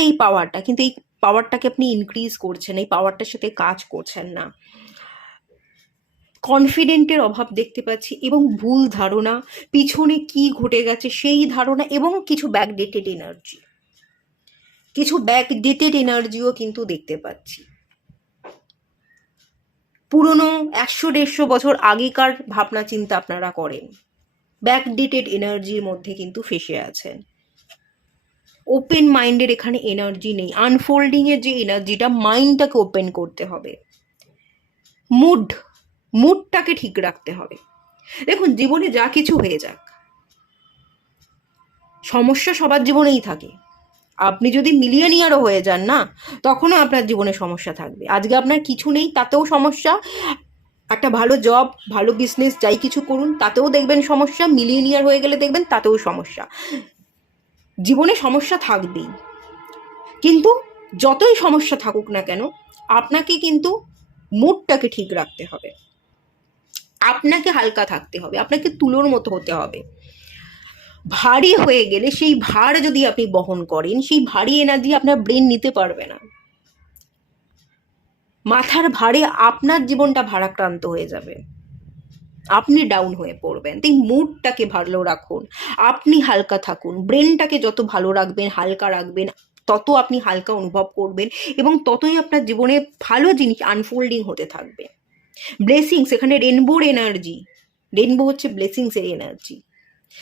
এই পাওয়ারটা, কিন্তু এই পাওয়ারটাকে আপনি ইনক্রিজ করছেন, এই পাওয়ারটার সাথে কাজ করছেন না। কনফিডেন্টের অভাব দেখতে পাচ্ছি, এবং ভুল ধারণা, পিছনে কি ঘটে গেছে সেই ধারণা, এবং কিছু ব্যাকডেটেড এনার্জিও কিন্তু দেখতে পাচ্ছি। পুরনো 100-150 বছর আগেকার ভাবনা চিন্তা আপনারা করেন, ব্যাকডেটেড এনার্জির মধ্যে কিন্তু ফেসে আছেন। ওপেন মাইন্ডের এখানে এনার্জি নেই। আনফোল্ডিংয়ের যে এনার্জিটা, মাইন্ডটাকে ওপেন করতে হবে, মুডটাকে ঠিক রাখতে হবে। দেখুন, জীবনে যা কিছু হয়ে যাক, সমস্যা সবার জীবনেই থাকে। আপনি যদি মিলিয়নিয়ারও হয়ে যান না, তখনও আপনার জীবনে সমস্যা থাকবে। আজকে আপনার কিছু নেই, তাতেও সমস্যা। একটা ভালো জব, ভালো বিজনেস, যাই কিছু করুন, তাতেও দেখবেন সমস্যা। মিলিয়নিয়ার হয়ে গেলে দেখবেন তাতেও সমস্যা। জীবনে সমস্যা থাকবেই, কিন্তু যতই সমস্যা থাকুক না কেন, আপনাকে কিন্তু মুডটাকে ঠিক রাখতে হবে, আপনাকে হালকা থাকতে হবে, আপনাকে তুলোর মতো হতে হবে। ভারী হয়ে গেলে সেই ভার যদি আপনি বহন করেন, সেই ভারী এনার্জি আপনার ব্রেন নিতে পারবে না। মাথার ভারে আপনার জীবনটা ভারাক্রান্ত হয়ে যাবে, আপনি ডাউন হয়ে পড়বেন। তাই মুডটাকে ভালো রাখুন, আপনি হালকা থাকুন। ব্রেনটাকে যত ভালো রাখবেন, হালকা রাখবেন, তত আপনি হালকা অনুভব করবেন, এবং ততই আপনার জীবনে ভালো জিনিস আনফোল্ডিং হতে থাকবে। ব্লেসিংস, এখানে রেনবোর এনার্জি, রেনবো হচ্ছে ব্লেসিংসের এনার্জি।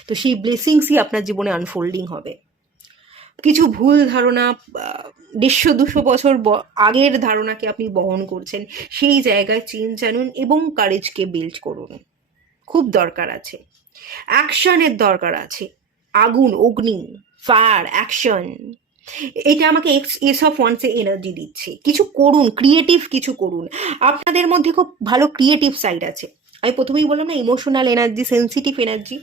তো সেই ব্লেসিংসই আপনার জীবনে আনফোল্ডিং হবে। কিছু ভুল ধারণা, 150-200 বছর আগের ধারণাকে আপনি বহন করছেন, সেই জায়গায় চেঞ্জ আনুন এবং কারেজকে বিল্ড করুন। খুব দরকার আছে, অ্যাকশনের দরকার আছে। আগুন, অগ্নি, ফায়ার, অ্যাকশন, এটা আমাকে এস অফ ওয়ান্সে এনার্জি দিচ্ছে। কিছু করুন, ক্রিয়েটিভ কিছু করুন। আপনাদের মধ্যে খুব ভালো ক্রিয়েটিভ সাইড আছে। আমি প্রথমেই বললাম না, ইমোশনাল এনার্জি, সেন্সিটিভ এনার্জি,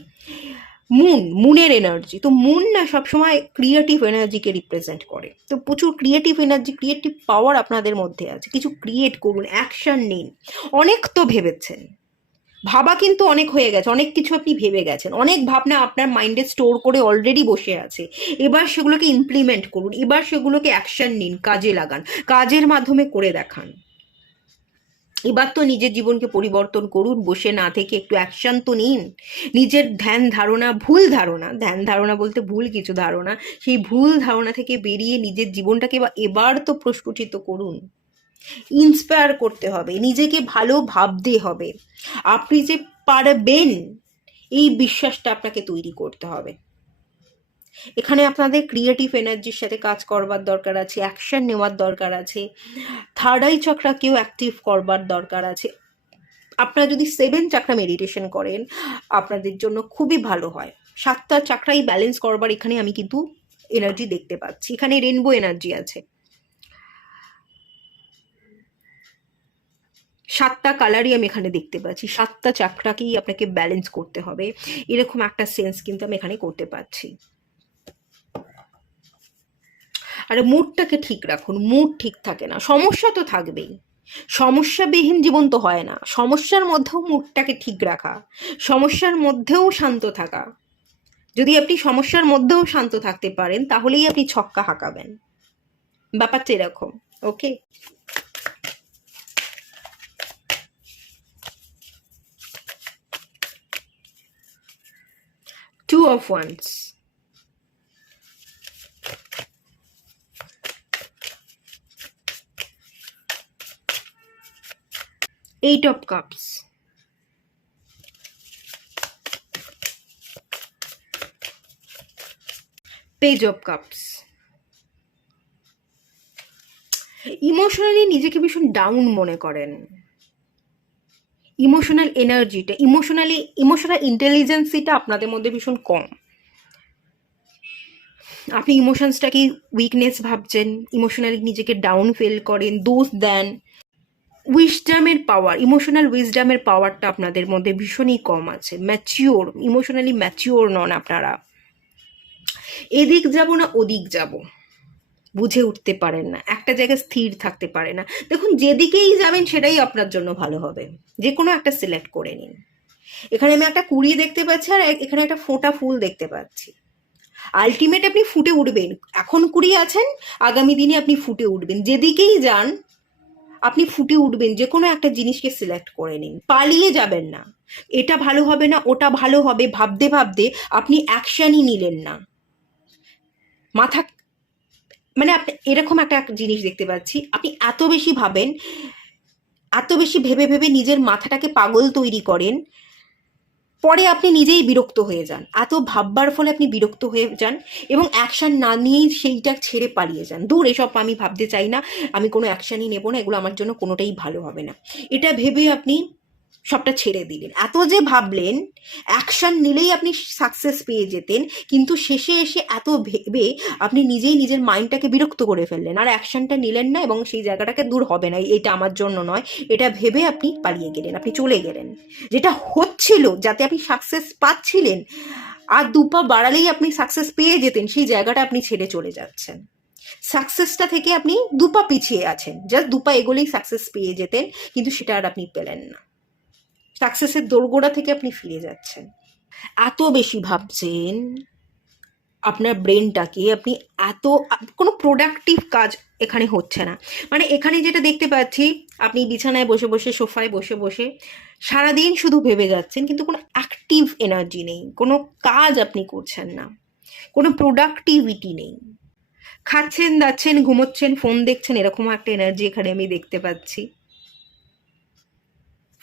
মুনের এনার্জি। তো মুন না সবসময় ক্রিয়েটিভ এনার্জিকে রিপ্রেজেন্ট করে। তো প্রচুর ক্রিয়েটিভ এনার্জি, ক্রিয়েটিভ পাওয়ার আপনাদের মধ্যে আছে। কিছু ক্রিয়েট করুন, অ্যাকশন নিন। অনেক তো ভেবেছেন, ভাবা কিন্তু অনেক হয়ে গেছে, অনেক কিছু আপনি ভেবে গেছেন, অনেক ভাবনা আপনার মাইন্ডে স্টোর করে অলরেডি বসে আছে। এবার সেগুলোকে ইমপ্লিমেন্ট করুন, এবার সেগুলোকে অ্যাকশন নিন, কাজে লাগান, কাজের মাধ্যমে করে দেখান। এবার তো নিজের জীবনকে পরিবর্তন করুন, বসে না থেকে একটু অ্যাকশন তো নিন। নিজের ধ্যান ধারণা বলতে ভুল কিছু ধারণা, সেই ভুল ধারণা থেকে বেরিয়ে নিজের জীবনটাকে এবার তো প্রস্ফুটিত করুন। ইন্সপায়ার করতে হবে, নিজেকে ভালো ভাবতে হবে, আপনি যে পারবেন, এই বিশ্বাসটা আপনাকে তৈরি করতে হবে। এখানে আপনাদের ক্রিয়েটিভ এনার্জির সাথে কাজ করবার দরকার আছে, অ্যাকশন নেওয়ার দরকার আছে, থার্ড আই চক্রাকেও অ্যাক্টিভ করবার দরকার আছে। আপনারা যদি 7 চাকরা মেডিটেশন করেন, আপনাদের জন্য খুবই ভালো হয়। 7টা চাকরাই ব্যালেন্স করবার এখানে আমি কিন্তু এনার্জি দেখতে পাচ্ছি। এখানে রেনবো এনার্জি আছে, 7টা কালারই আমি এখানে দেখতে পাচ্ছি। 7টা চাকরাকেই আপনাকে ব্যালেন্স করতে হবে, এরকম একটা সেন্স কিন্তু আমি এখানে করতে পারছি। আর মুডটাকে ঠিক রাখুন, মুড ঠিক থাকে না, সমস্যা তো থাকবেই, সমস্যাবিহীন জীবন তো হয় না। সমস্যার মধ্যেও মুডটাকে ঠিক রাখা, সমস্যার মধ্যেও শান্ত থাকা। যদি আপনি সমস্যার মধ্যেও শান্ত থাকতে পারেন, তাহলেই আপনি ছক্কা হাঁকাবেন। ব্যাপারটা এরকম। ওকে, 2 of Wands, Eight of Cups, Page of Cups, emotionally নিজেকে ভীষণ ডাউন মনে করেন। ইমোশনাল এনার্জিটা, ইমোশনাল ইন্টেলিজেন্সিটা আপনাদের মধ্যে ভীষণ কম। আপনি ইমোশনসটাকে উইকনেস ভাবছেন, ইমোশনালি নিজেকে ডাউন ফিল করেন, দোষ দেন। উইজডামের পাওয়ার, ইমোশনাল উইজডামের পাওয়ারটা আপনাদের মধ্যে ভীষণই কম আছে। ম্যাচিওর, ইমোশনালি ম্যাচিওর নন আপনারা। এদিক যাব না ওদিক যাব বুঝে উঠতে পারেন না, একটা জায়গায় স্থির থাকতে পারে না। দেখুন, যেদিকেই যাবেন সেটাই আপনার জন্য ভালো হবে, যে কোনো একটা সিলেক্ট করে নিন। এখানে আমি একটা কুড়ি দেখতে পাচ্ছি, আর এখানে একটা ফোঁটা ফুল দেখতে পাচ্ছি। আলটিমেট আপনি ফুটে উঠবেন। এখন কুড়ি আছেন, আগামী দিনে আপনি ফুটে উঠবেন। যেদিকেই যান আপনি ফুটে উঠবেন। যে কোনো একটা জিনিসকে সিলেক্ট করে নিন, পালিয়ে যাবেন না। এটা ভালো হবে না, ওটা ভালো হবে ভাবতে ভাবতে আপনি অ্যাকশনই নিলেন না। মাথা, মানে আপনি এরকম একটা জিনিস দেখতে পাচ্ছি, আপনি এত বেশি ভাবেন, এত বেশি ভেবে ভেবে নিজের মাথাটাকে পাগল তৈরি করেন, পরে আপনি নিজেই বিরক্ত হয়ে যান। এত ভাববার ফলে আপনি বিরক্ত হয়ে যান এবং অ্যাকশন না নিয়েই সেইটা ছেড়ে পালিয়ে যান। দূর, এসব আমি ভাবতে চাই না, আমি কোনো অ্যাকশনই নেব না, এগুলো আমার জন্য কোনোটাই ভালো হবে না, এটা ভেবে আপনি সবটা ছেড়ে দিলেন। এত যে ভাবলেন, অ্যাকশন নিলেই আপনি সাকসেস পেয়ে যেতেন, কিন্তু শেষে এসে এত ভেবে আপনি নিজেই নিজের মাইন্ডটাকে বিরক্ত করে ফেললেন, আর অ্যাকশনটা নিলেন না এবং সেই জায়গাটাকে দূর হবে না, এটা আমার জন্য নয়, এটা ভেবে আপনি পালিয়ে গেলেন, আপনি চলে গেলেন। যেটা হচ্ছিল, যাতে আপনি সাকসেস পাচ্ছিলেন, আর দুপা বাড়ালেই আপনি সাকসেস পেয়ে যেতেন, সেই জায়গাটা আপনি ছেড়ে চলে যাচ্ছেন। সাকসেসটা থেকে আপনি দুপা পিছিয়ে আছেন, জাস্ট দুপা এগোলেই সাকসেস পেয়ে যেতেন, কিন্তু সেটা আর আপনি পেলেন না। সাকসেসের দোরগোড়া থেকে আপনি ফিরে যাচ্ছেন। এত বেশি ভাবছেন, আপনার ব্রেনটাকে আপনি এত, কোনো প্রোডাক্টিভ কাজ এখানে হচ্ছে না। মানে এখানে যেটা দেখতে পাচ্ছি, আপনি বিছানায় বসে বসে, সোফায় বসে বসে সারাদিন শুধু ভেবে যাচ্ছেন, কিন্তু কোনো অ্যাক্টিভ এনার্জি নেই, কোনো কাজ আপনি করছেন না, কোনো প্রোডাক্টিভিটি নেই। খাচ্ছেন, দাচ্ছেন, ঘুমোচ্ছেন, ফোন দেখছেন, এরকম একটা এনার্জি এখানে আমি দেখতে পাচ্ছি।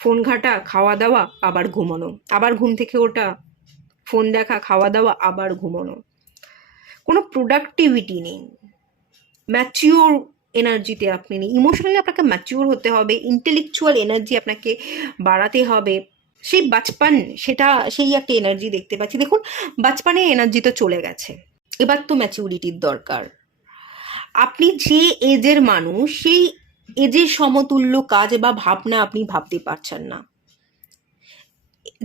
ফোন ঘাটা, খাওয়া দাওয়া, আবার ঘুমানো, আবার ঘুম থেকে ওঠা, ফোন দেখা, খাওয়া দাওয়া, আবার ঘুমানো, কোনো প্রোডাক্টিভিটি নেই। ম্যাচিওর এনার্জিতে আপনি নেই। ইমোশনালি আপনাকে ম্যাচিওর হতে হবে, ইন্টেলেকচুয়াল এনার্জি আপনাকে বাড়াতে হবে। সেই বাচপান, সেটা সেই একটা এনার্জি দেখতে পাচ্ছি। দেখুন, বাচপানের এনার্জি তো চলে গেছে, এবার তো ম্যাচিউরিটির দরকার। আপনি যে এজের মানুষ, সেই এজের সমতুল্য কাজ বা ভাবনা আপনি ভাবতে পারছেন না।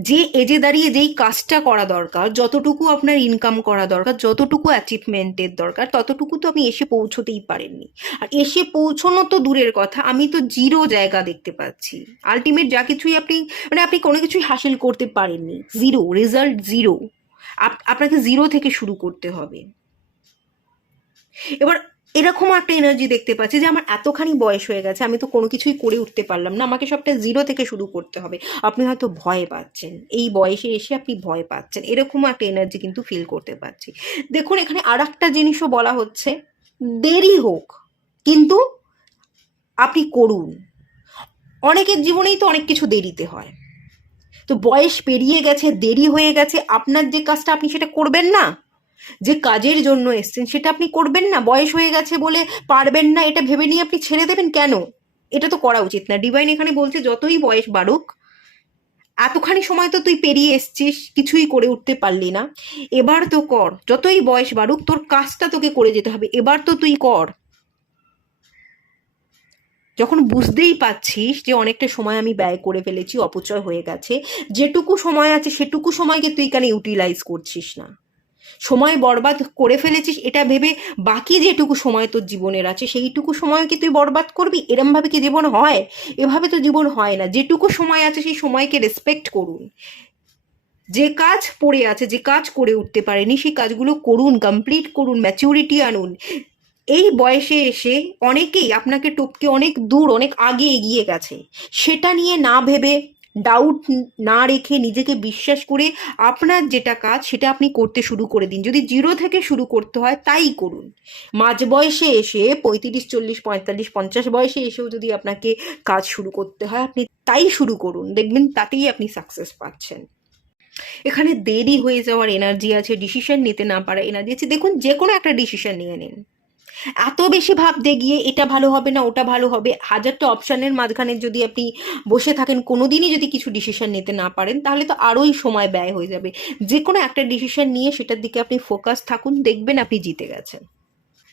যে এজে দাঁড়িয়ে যেই কাজটা করা দরকার, যতটুকু আপনার ইনকাম করা দরকার, যতটুকু অ্যাচিভমেন্টের দরকার, ততটুকু তো আপনি এসে পৌঁছতেই পারেননি। আর এসে পৌঁছানো তো দূরের কথা, আমি তো জিরো জায়গা দেখতে পাচ্ছি। আলটিমেট যা কিছুই আপনি, মানে আপনি কোনো কিছুই হাসিল করতে পারেননি, জিরো রেজাল্ট, জিরো। আপনাকে জিরো থেকে শুরু করতে হবে। এবার এরকম একটা এনার্জি দেখতে পাচ্ছি যে আমার এতখানি বয়স হয়ে গেছে, আমি তো কোনো কিছুই করে উঠতে পারলাম না, আমাকে সবটা জিরো থেকে শুরু করতে হবে। আপনি হয়তো ভয় পাচ্ছেন, এই বয়সে এসে আপনি ভয় পাচ্ছেন, এরকম একটা এনার্জি কিন্তু ফিল করতে পারছি। দেখুন, এখানে আর একটা জিনিসও বলা হচ্ছে, দেরি হোক কিন্তু আপনি করুন। অনেকের জীবনেই তো অনেক কিছু দেরিতে হয়, তো বয়স পেরিয়ে গেছে, দেরি হয়ে গেছে, আপনার যে কাজটা আপনি সেটা করবেন না, যে কাজের জন্য এসছেন সেটা আপনি করবেন না। বয়স হয়ে গেছে বলে পারবেন না এটা ভেবে নিয়ে আপনি ছেড়ে দেবেন কেন? এটা তো করা উচিত না। ডিভাইন এখানে বলছে, যতই বয়স বাড়ুক, এতখানি সময় তো তুই পেরিয়ে এসছিস, কিছুই করে উঠতে পারলি না, এবার তো কর। যতই বয়স বাড়ুক, তোর কাজটা তোকে করে যেতে হবে, এবার তো তুই কর। যখন বুঝতেই পাচ্ছিস যে অনেকটা সময় আমি ব্যয় করে ফেলেছি, অপচয় হয়ে গেছে, যেটুকু সময় আছে সেটুকু সময়কে তুই কেন ইউটিলাইজ করছিস না? সময় বরবাদ করে ফেলেছিস এটা ভেবে বাকি যেটুকু সময় তোর জীবনের আছে সেইটুকু সময় কি তুই বরবাদ করবি? এরম ভাবে কি জীবন হয়? এভাবে তো জীবন হয় না। যেটুকু সময় আছে সেই সময়কে রেসপেক্ট করুন। যে কাজ পড়ে আছে, যে কাজ করে উঠতে পারেনি, সেই কাজগুলো করুন, কমপ্লিট করুন, ম্যাচিউরিটি আনুন। এই বয়সে এসে অনেকেই আপনাকে টপকে অনেক দূর, অনেক আগে এগিয়ে গেছে, সেটা নিয়ে না ভেবে, ডাউট না রেখে, নিজেকে বিশ্বাস করে আপনার যেটা কাজ সেটা আপনি করতে শুরু করে দিন। যদি জিরো থেকে শুরু করতে হয় তাই করুন। মাঝ বয়সে এসে 35, 40, 45, 50 বয়সে এসেও যদি আপনাকে কাজ শুরু করতে হয়, আপনি তাই শুরু করুন, দেখবেন তাতেই আপনি সাকসেস পাচ্ছেন। এখানে দেরি হয়ে যাওয়ার এনার্জি আছে, ডিসিশন নিতে না পারা এনার্জি আছে। দেখুন, যে কোনো একটা ডিসিশন নিয়ে নিন, এত বেশি ভাবতে গিয়ে এটা ভালো হবে না ওটা ভালো হবে, হাজারটা অপশানের মাঝখানে যদি আপনি বসে থাকেন, কোনোদিনই যদি কিছু ডিসিশন নিতে না পারেন, তাহলে তো আরোই সময় ব্যয় হয়ে যাবে। যে কোনো একটা ডিসিশন নিয়ে সেটার দিকে আপনি ফোকাস থাকুন, দেখবেন আপনি জিতে গেছেন।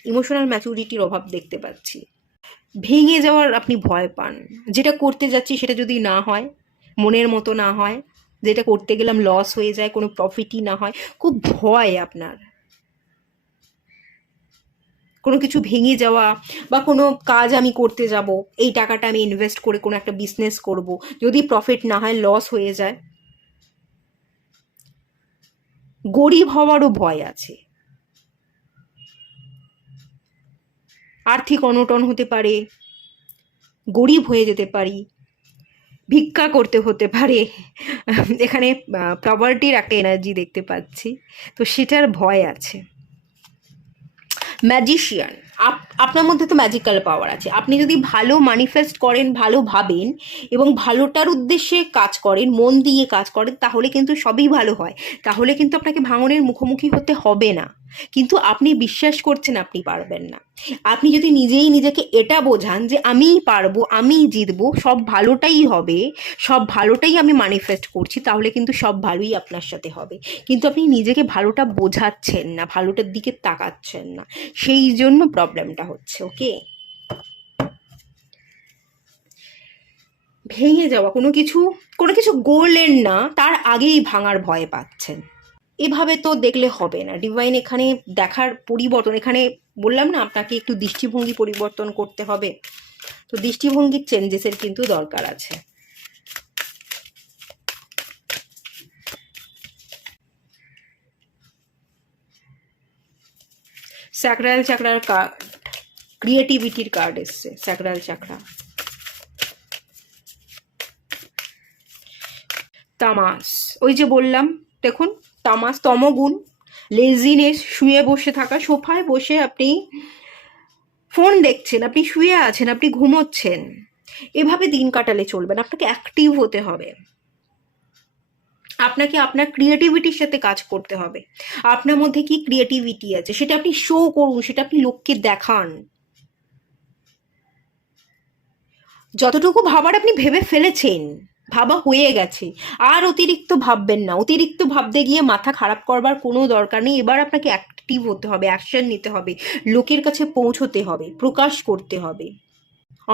ইমোশনাল ম্যাচুরিটির অভাব দেখতে পাচ্ছি। ভেঙে যাওয়ার আপনি ভয় পান, যেটা করতে যাচ্ছি সেটা যদি না হয়, মনের মতো না হয়, যেটা করতে গেলাম লস হয়ে যায়, কোনো প্রফিটই না হয়, খুব ভয় আপনার। কোনো কিছু ভেঙে যাওয়া, বা কোনো কাজ আমি করতে যাব, এই টাকাটা আমি ইনভেস্ট করে কোনো একটা বিজনেস করব, যদি প্রফিট না হয়, লস হয়ে যায়, গরিব হওয়ারও ভয় আছে। আর্থিক অনটন হতে পারে, গরিব হয়ে যেতে পারি, ভিক্ষা করতে হতে পারে। এখানে প্রপার্টির একটা এনার্জি দেখতে পাচ্ছি, তো সেটার ভয় আছে। ম্যাজিশিয়ান, আপনার মধ্যে তো ম্যাজিক্যাল পাওয়ার আছে। আপনি যদি ভালো ম্যানিফেস্ট করেন, ভালো ভাবেন এবং ভালোটার উদ্দেশ্যে কাজ করেন, মন দিয়ে কাজ করেন, তাহলে কিন্তু সবই ভালো হয়। তাহলে কিন্তু আপনাকে ভাঙনের মুখোমুখি হতে হবে না। কিন্তু আপনি বিশ্বাস করছেন আপনি পারবেন না। আপনি যদি নিজেই নিজেকে এটা বোঝান যে আমিই পারবো, আমিই জিতবো, সব ভালোটাই হবে, সব ভালোটাই আমি ম্যানিফেস্ট করছি, তাহলে কিন্তু সব ভালোই আপনার সাথে হবে। কিন্তু আপনি নিজেকে ভালোটা বোঝাচ্ছেন না, ভালোটার দিকে তাকাচ্ছেন না, সেই জন্য প্রবলেমটা হচ্ছে। ওকে, ভেঙে যাওয়া, কোনো কিছু গড়লেন না, তার আগেই ভাঙার ভয় পাচ্ছেন। এভাবে তো দেখলে হবে না। ডিভাইন এখানে দেখার পরিবর্তন, এখানে বললাম না আপনাকে একটু দৃষ্টিভঙ্গি পরিবর্তন করতে হবে, তো দৃষ্টিভঙ্গির চেঞ্জেসের কিন্তু দরকার আছে। স্যাক্রাল চাকরার কার্ড, ক্রিয়েটিভিটির কার্ড এসছে, স্যাক্রাল চাকরা। তামাস, ওই যে বললাম, দেখুন, তামাস তমগুণ, লেজিনেস, শুয়ে বসে থাকা, সোফায় বসে আপনি ফোন দেখছেন, আপনি শুয়ে আছেন, আপনি ঘুমোচ্ছেন, এভাবে দিন কাটালে চলবে না। আপনাকে অ্যাক্টিভ হতে হবে, আপনাকে আপনার ক্রিয়েটিভিটির সাথে কাজ করতে হবে। আপনার মধ্যে কি ক্রিয়েটিভিটি আছে সেটা আপনি শো করুন, সেটা আপনি লোককে দেখান। যতটুকু ভাবার আপনি ভেবে ফেলেছেন, ভাবা হয়ে গেছে, আর অতিরিক্ত ভাববেন না। অতিরিক্ত ভাবতে গিয়ে মাথা খারাপ করবার কোনো দরকার নেই। এবার আপনাকে অ্যাক্টিভ হতে হবে, অ্যাকশন নিতে হবে, লোকের কাছে পৌঁছতে হবে, প্রকাশ করতে হবে।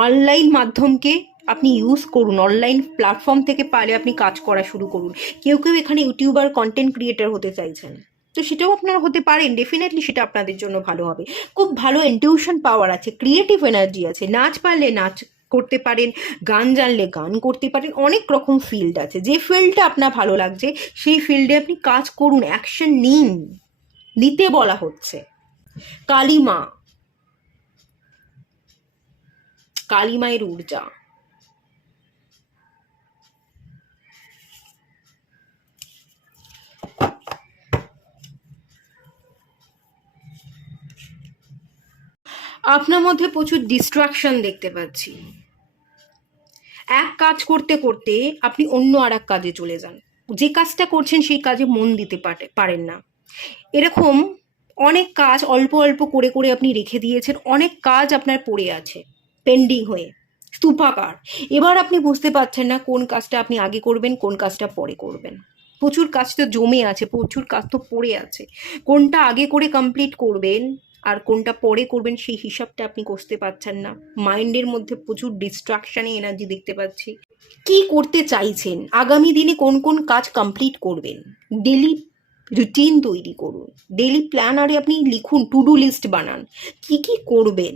অনলাইন মাধ্যমকে আপনি ইউজ করুন, অনলাইন প্ল্যাটফর্ম থেকে পারলে আপনি কাজ করা শুরু করুন। কেউ কেউ এখানে ইউটিউবার, কন্টেন্ট ক্রিয়েটার হতে চাইছেন, তো সেটাও আপনারা হতে পারেন। ডেফিনেটলি সেটা আপনাদের জন্য ভালো হবে। খুব ভালো ইনটিউশন পাওয়ার আছে, ক্রিয়েটিভ এনার্জি আছে, নাচ পারলে নাচ করতে পারেন, গান জানলে গান করতে পারেন, অনেক রকম ফিল্ড আছে। যে ফিল্ডটা আপনার ভালো লাগছে সেই ফিল্ডে আপনি কাজ করুন, অ্যাকশন নিন, নিতে বলা হচ্ছে। কালিমা, কালিমায়ের ঊর্জা, আপনার মধ্যে প্রচুর ডিস্ট্রাকশন দেখতে পাচ্ছি। এক কাজ করতে করতে আপনি অন্য আর এক কাজে চলে যান, যে কাজটা করছেন সেই কাজে মন দিতে পারেন না। এরকম অনেক কাজ অল্প অল্প করে করে আপনি রেখে দিয়েছেন, অনেক কাজ আপনার পড়ে আছে পেন্ডিং হয়ে, স্তূপাকার। এবার আপনি বুঝতে পারছেন না কোন কাজটা আপনি আগে করবেন, কোন কাজটা পরে করবেন। প্রচুর কাজ তো জমে আছে, প্রচুর কাজ তো পড়ে আছে, কোনটা আগে করে কমপ্লিট করবেন আর কোনটা পরে করবেন সেই হিসাবটা আপনি করতে পারছেন না। মাইন্ডের মধ্যে প্রচুর ডিস্ট্রাকশানে এনার্জি দেখতে পাচ্ছি। কি করতে চাইছেন, আগামী দিনে কোন কোন কাজ কমপ্লিট করবেন, ডেলি রুটিন তৈরি করুন, ডেলি প্ল্যানারে আপনি লিখুন, টু ডু লিস্ট বানান, কি কি করবেন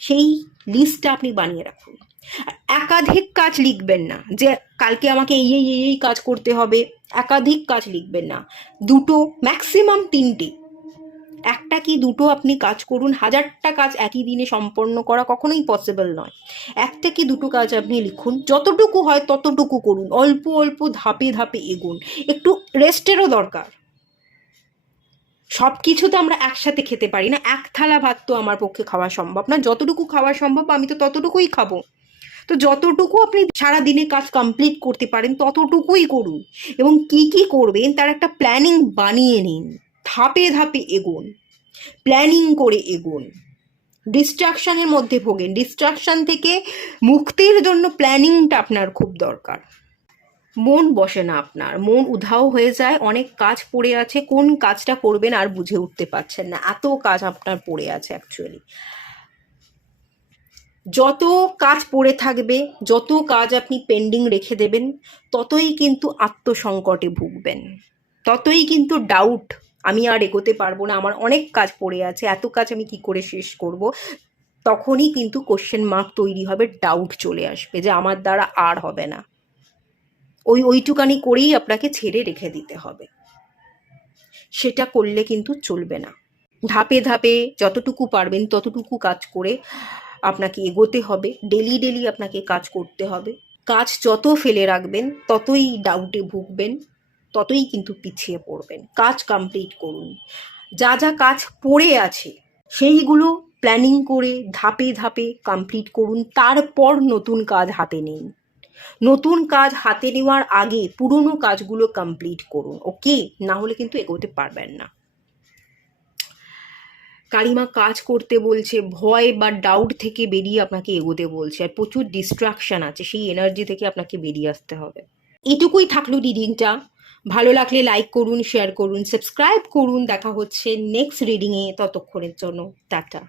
সেই লিস্টটা আপনি বানিয়ে রাখুন। একাধিক কাজ লিখবেন না যে কালকে আমাকে এই এই এই এই কাজ করতে হবে, একাধিক কাজ লিখবেন না, দুটো ম্যাক্সিমাম তিনটে, একটা কি দুটো আপনি কাজ করুন। হাজারটা কাজ একই দিনে সম্পন্ন করা কখনোই পসিবল নয়। একটা কি দুটো কাজ আপনি লিখুন, যতটুকু হয় ততটুকু করুন, অল্প অল্প ধাপে ধাপে এগুন। একটু রেস্টেরও দরকার। সব কিছু তো আমরা একসাথে খেতে পারি না, এক থালা ভাত তো আমার পক্ষে খাওয়া সম্ভব না। যতটুকু খাওয়া সম্ভব আমি তো ততটুকুই খাবো। তো যতটুকু আপনি সারা দিনে কাজ কমপ্লিট করতে পারেন ততটুকুই করুন, এবং কি কি করবেন তার একটা প্ল্যানিং বানিয়ে নিন, ধাপে ধাপে এগোন, প্ল্যানিং করে এগোন। ডিস্ট্রাকশনের মধ্যে ভোগেন। ডিস্ট্রাকশন থেকে মুক্তির জন্য প্ল্যানিংটা আপনার খুব দরকার। মন বসে না আপনার, মন উধাও হয়ে যায়, অনেক কাজ পড়ে আছে, কোন কাজটা করবেন আর বুঝে উঠতে পারছেন না, এত কাজ আপনার পড়ে আছে অ্যাকচুয়ালি। যত কাজ পড়ে থাকবে, যত কাজ আপনি পেন্ডিং রেখে দেবেন, ততই কিন্তু আত্মসংকটে ভুগবেন, ততই কিন্তু ডাউট, আমি আর এগোতে পারবো না, আমার অনেক কাজ পড়ে আছে, এত কাজ আমি কি করে শেষ করব, তখনই কিন্তু কোশ্চেন মার্ক তৈরি হবে, ডাউট চলে আসবে যে আমার দ্বারা আর হবে না, ওইটুকানি করেই আপনাকে ছেড়ে রেখে দিতে হবে। সেটা করলে কিন্তু চলবে না। ধাপে ধাপে যতটুকু পারবেন ততটুকু কাজ করে আপনাকে এগোতে হবে, ডেলি ডেলি আপনাকে কাজ করতে হবে। কাজ যত ফেলে রাখবেন ততই ডাউটে ভুগবেন, ততই কিন্তু পিছিয়ে পড়বেন। কাজ কমপ্লিট করুন, যা যা কাজ পড়ে আছে সেইগুলো প্ল্যানিং করে ধাপে ধাপে কমপ্লিট করুন, তারপর নতুন কাজ হাতে নিন। নতুন কাজ হাতে নেওয়ার আগে পুরনো কাজগুলো কমপ্লিট করুন, ওকে? না হলে কিন্তু এগোতে পারবেন না। কালিমা কাজ করতে বলছে, ভয় বা ডাউট থেকে বেরিয়ে আপনাকে এগোতে বলছে, আর প্রচুর ডিস্ট্রাকশন আছে, সেই এনার্জি থেকে আপনাকে বেরিয়ে আসতে হবে। এটুকুই থাকলো রিডিংটা। ভালো লাগলে লাইক করুন, শেয়ার করুন, সাবস্ক্রাইব করুন। দেখা হচ্ছে নেক্সট রিডিংয়ে, ততক্ষণের জন্য টাটা।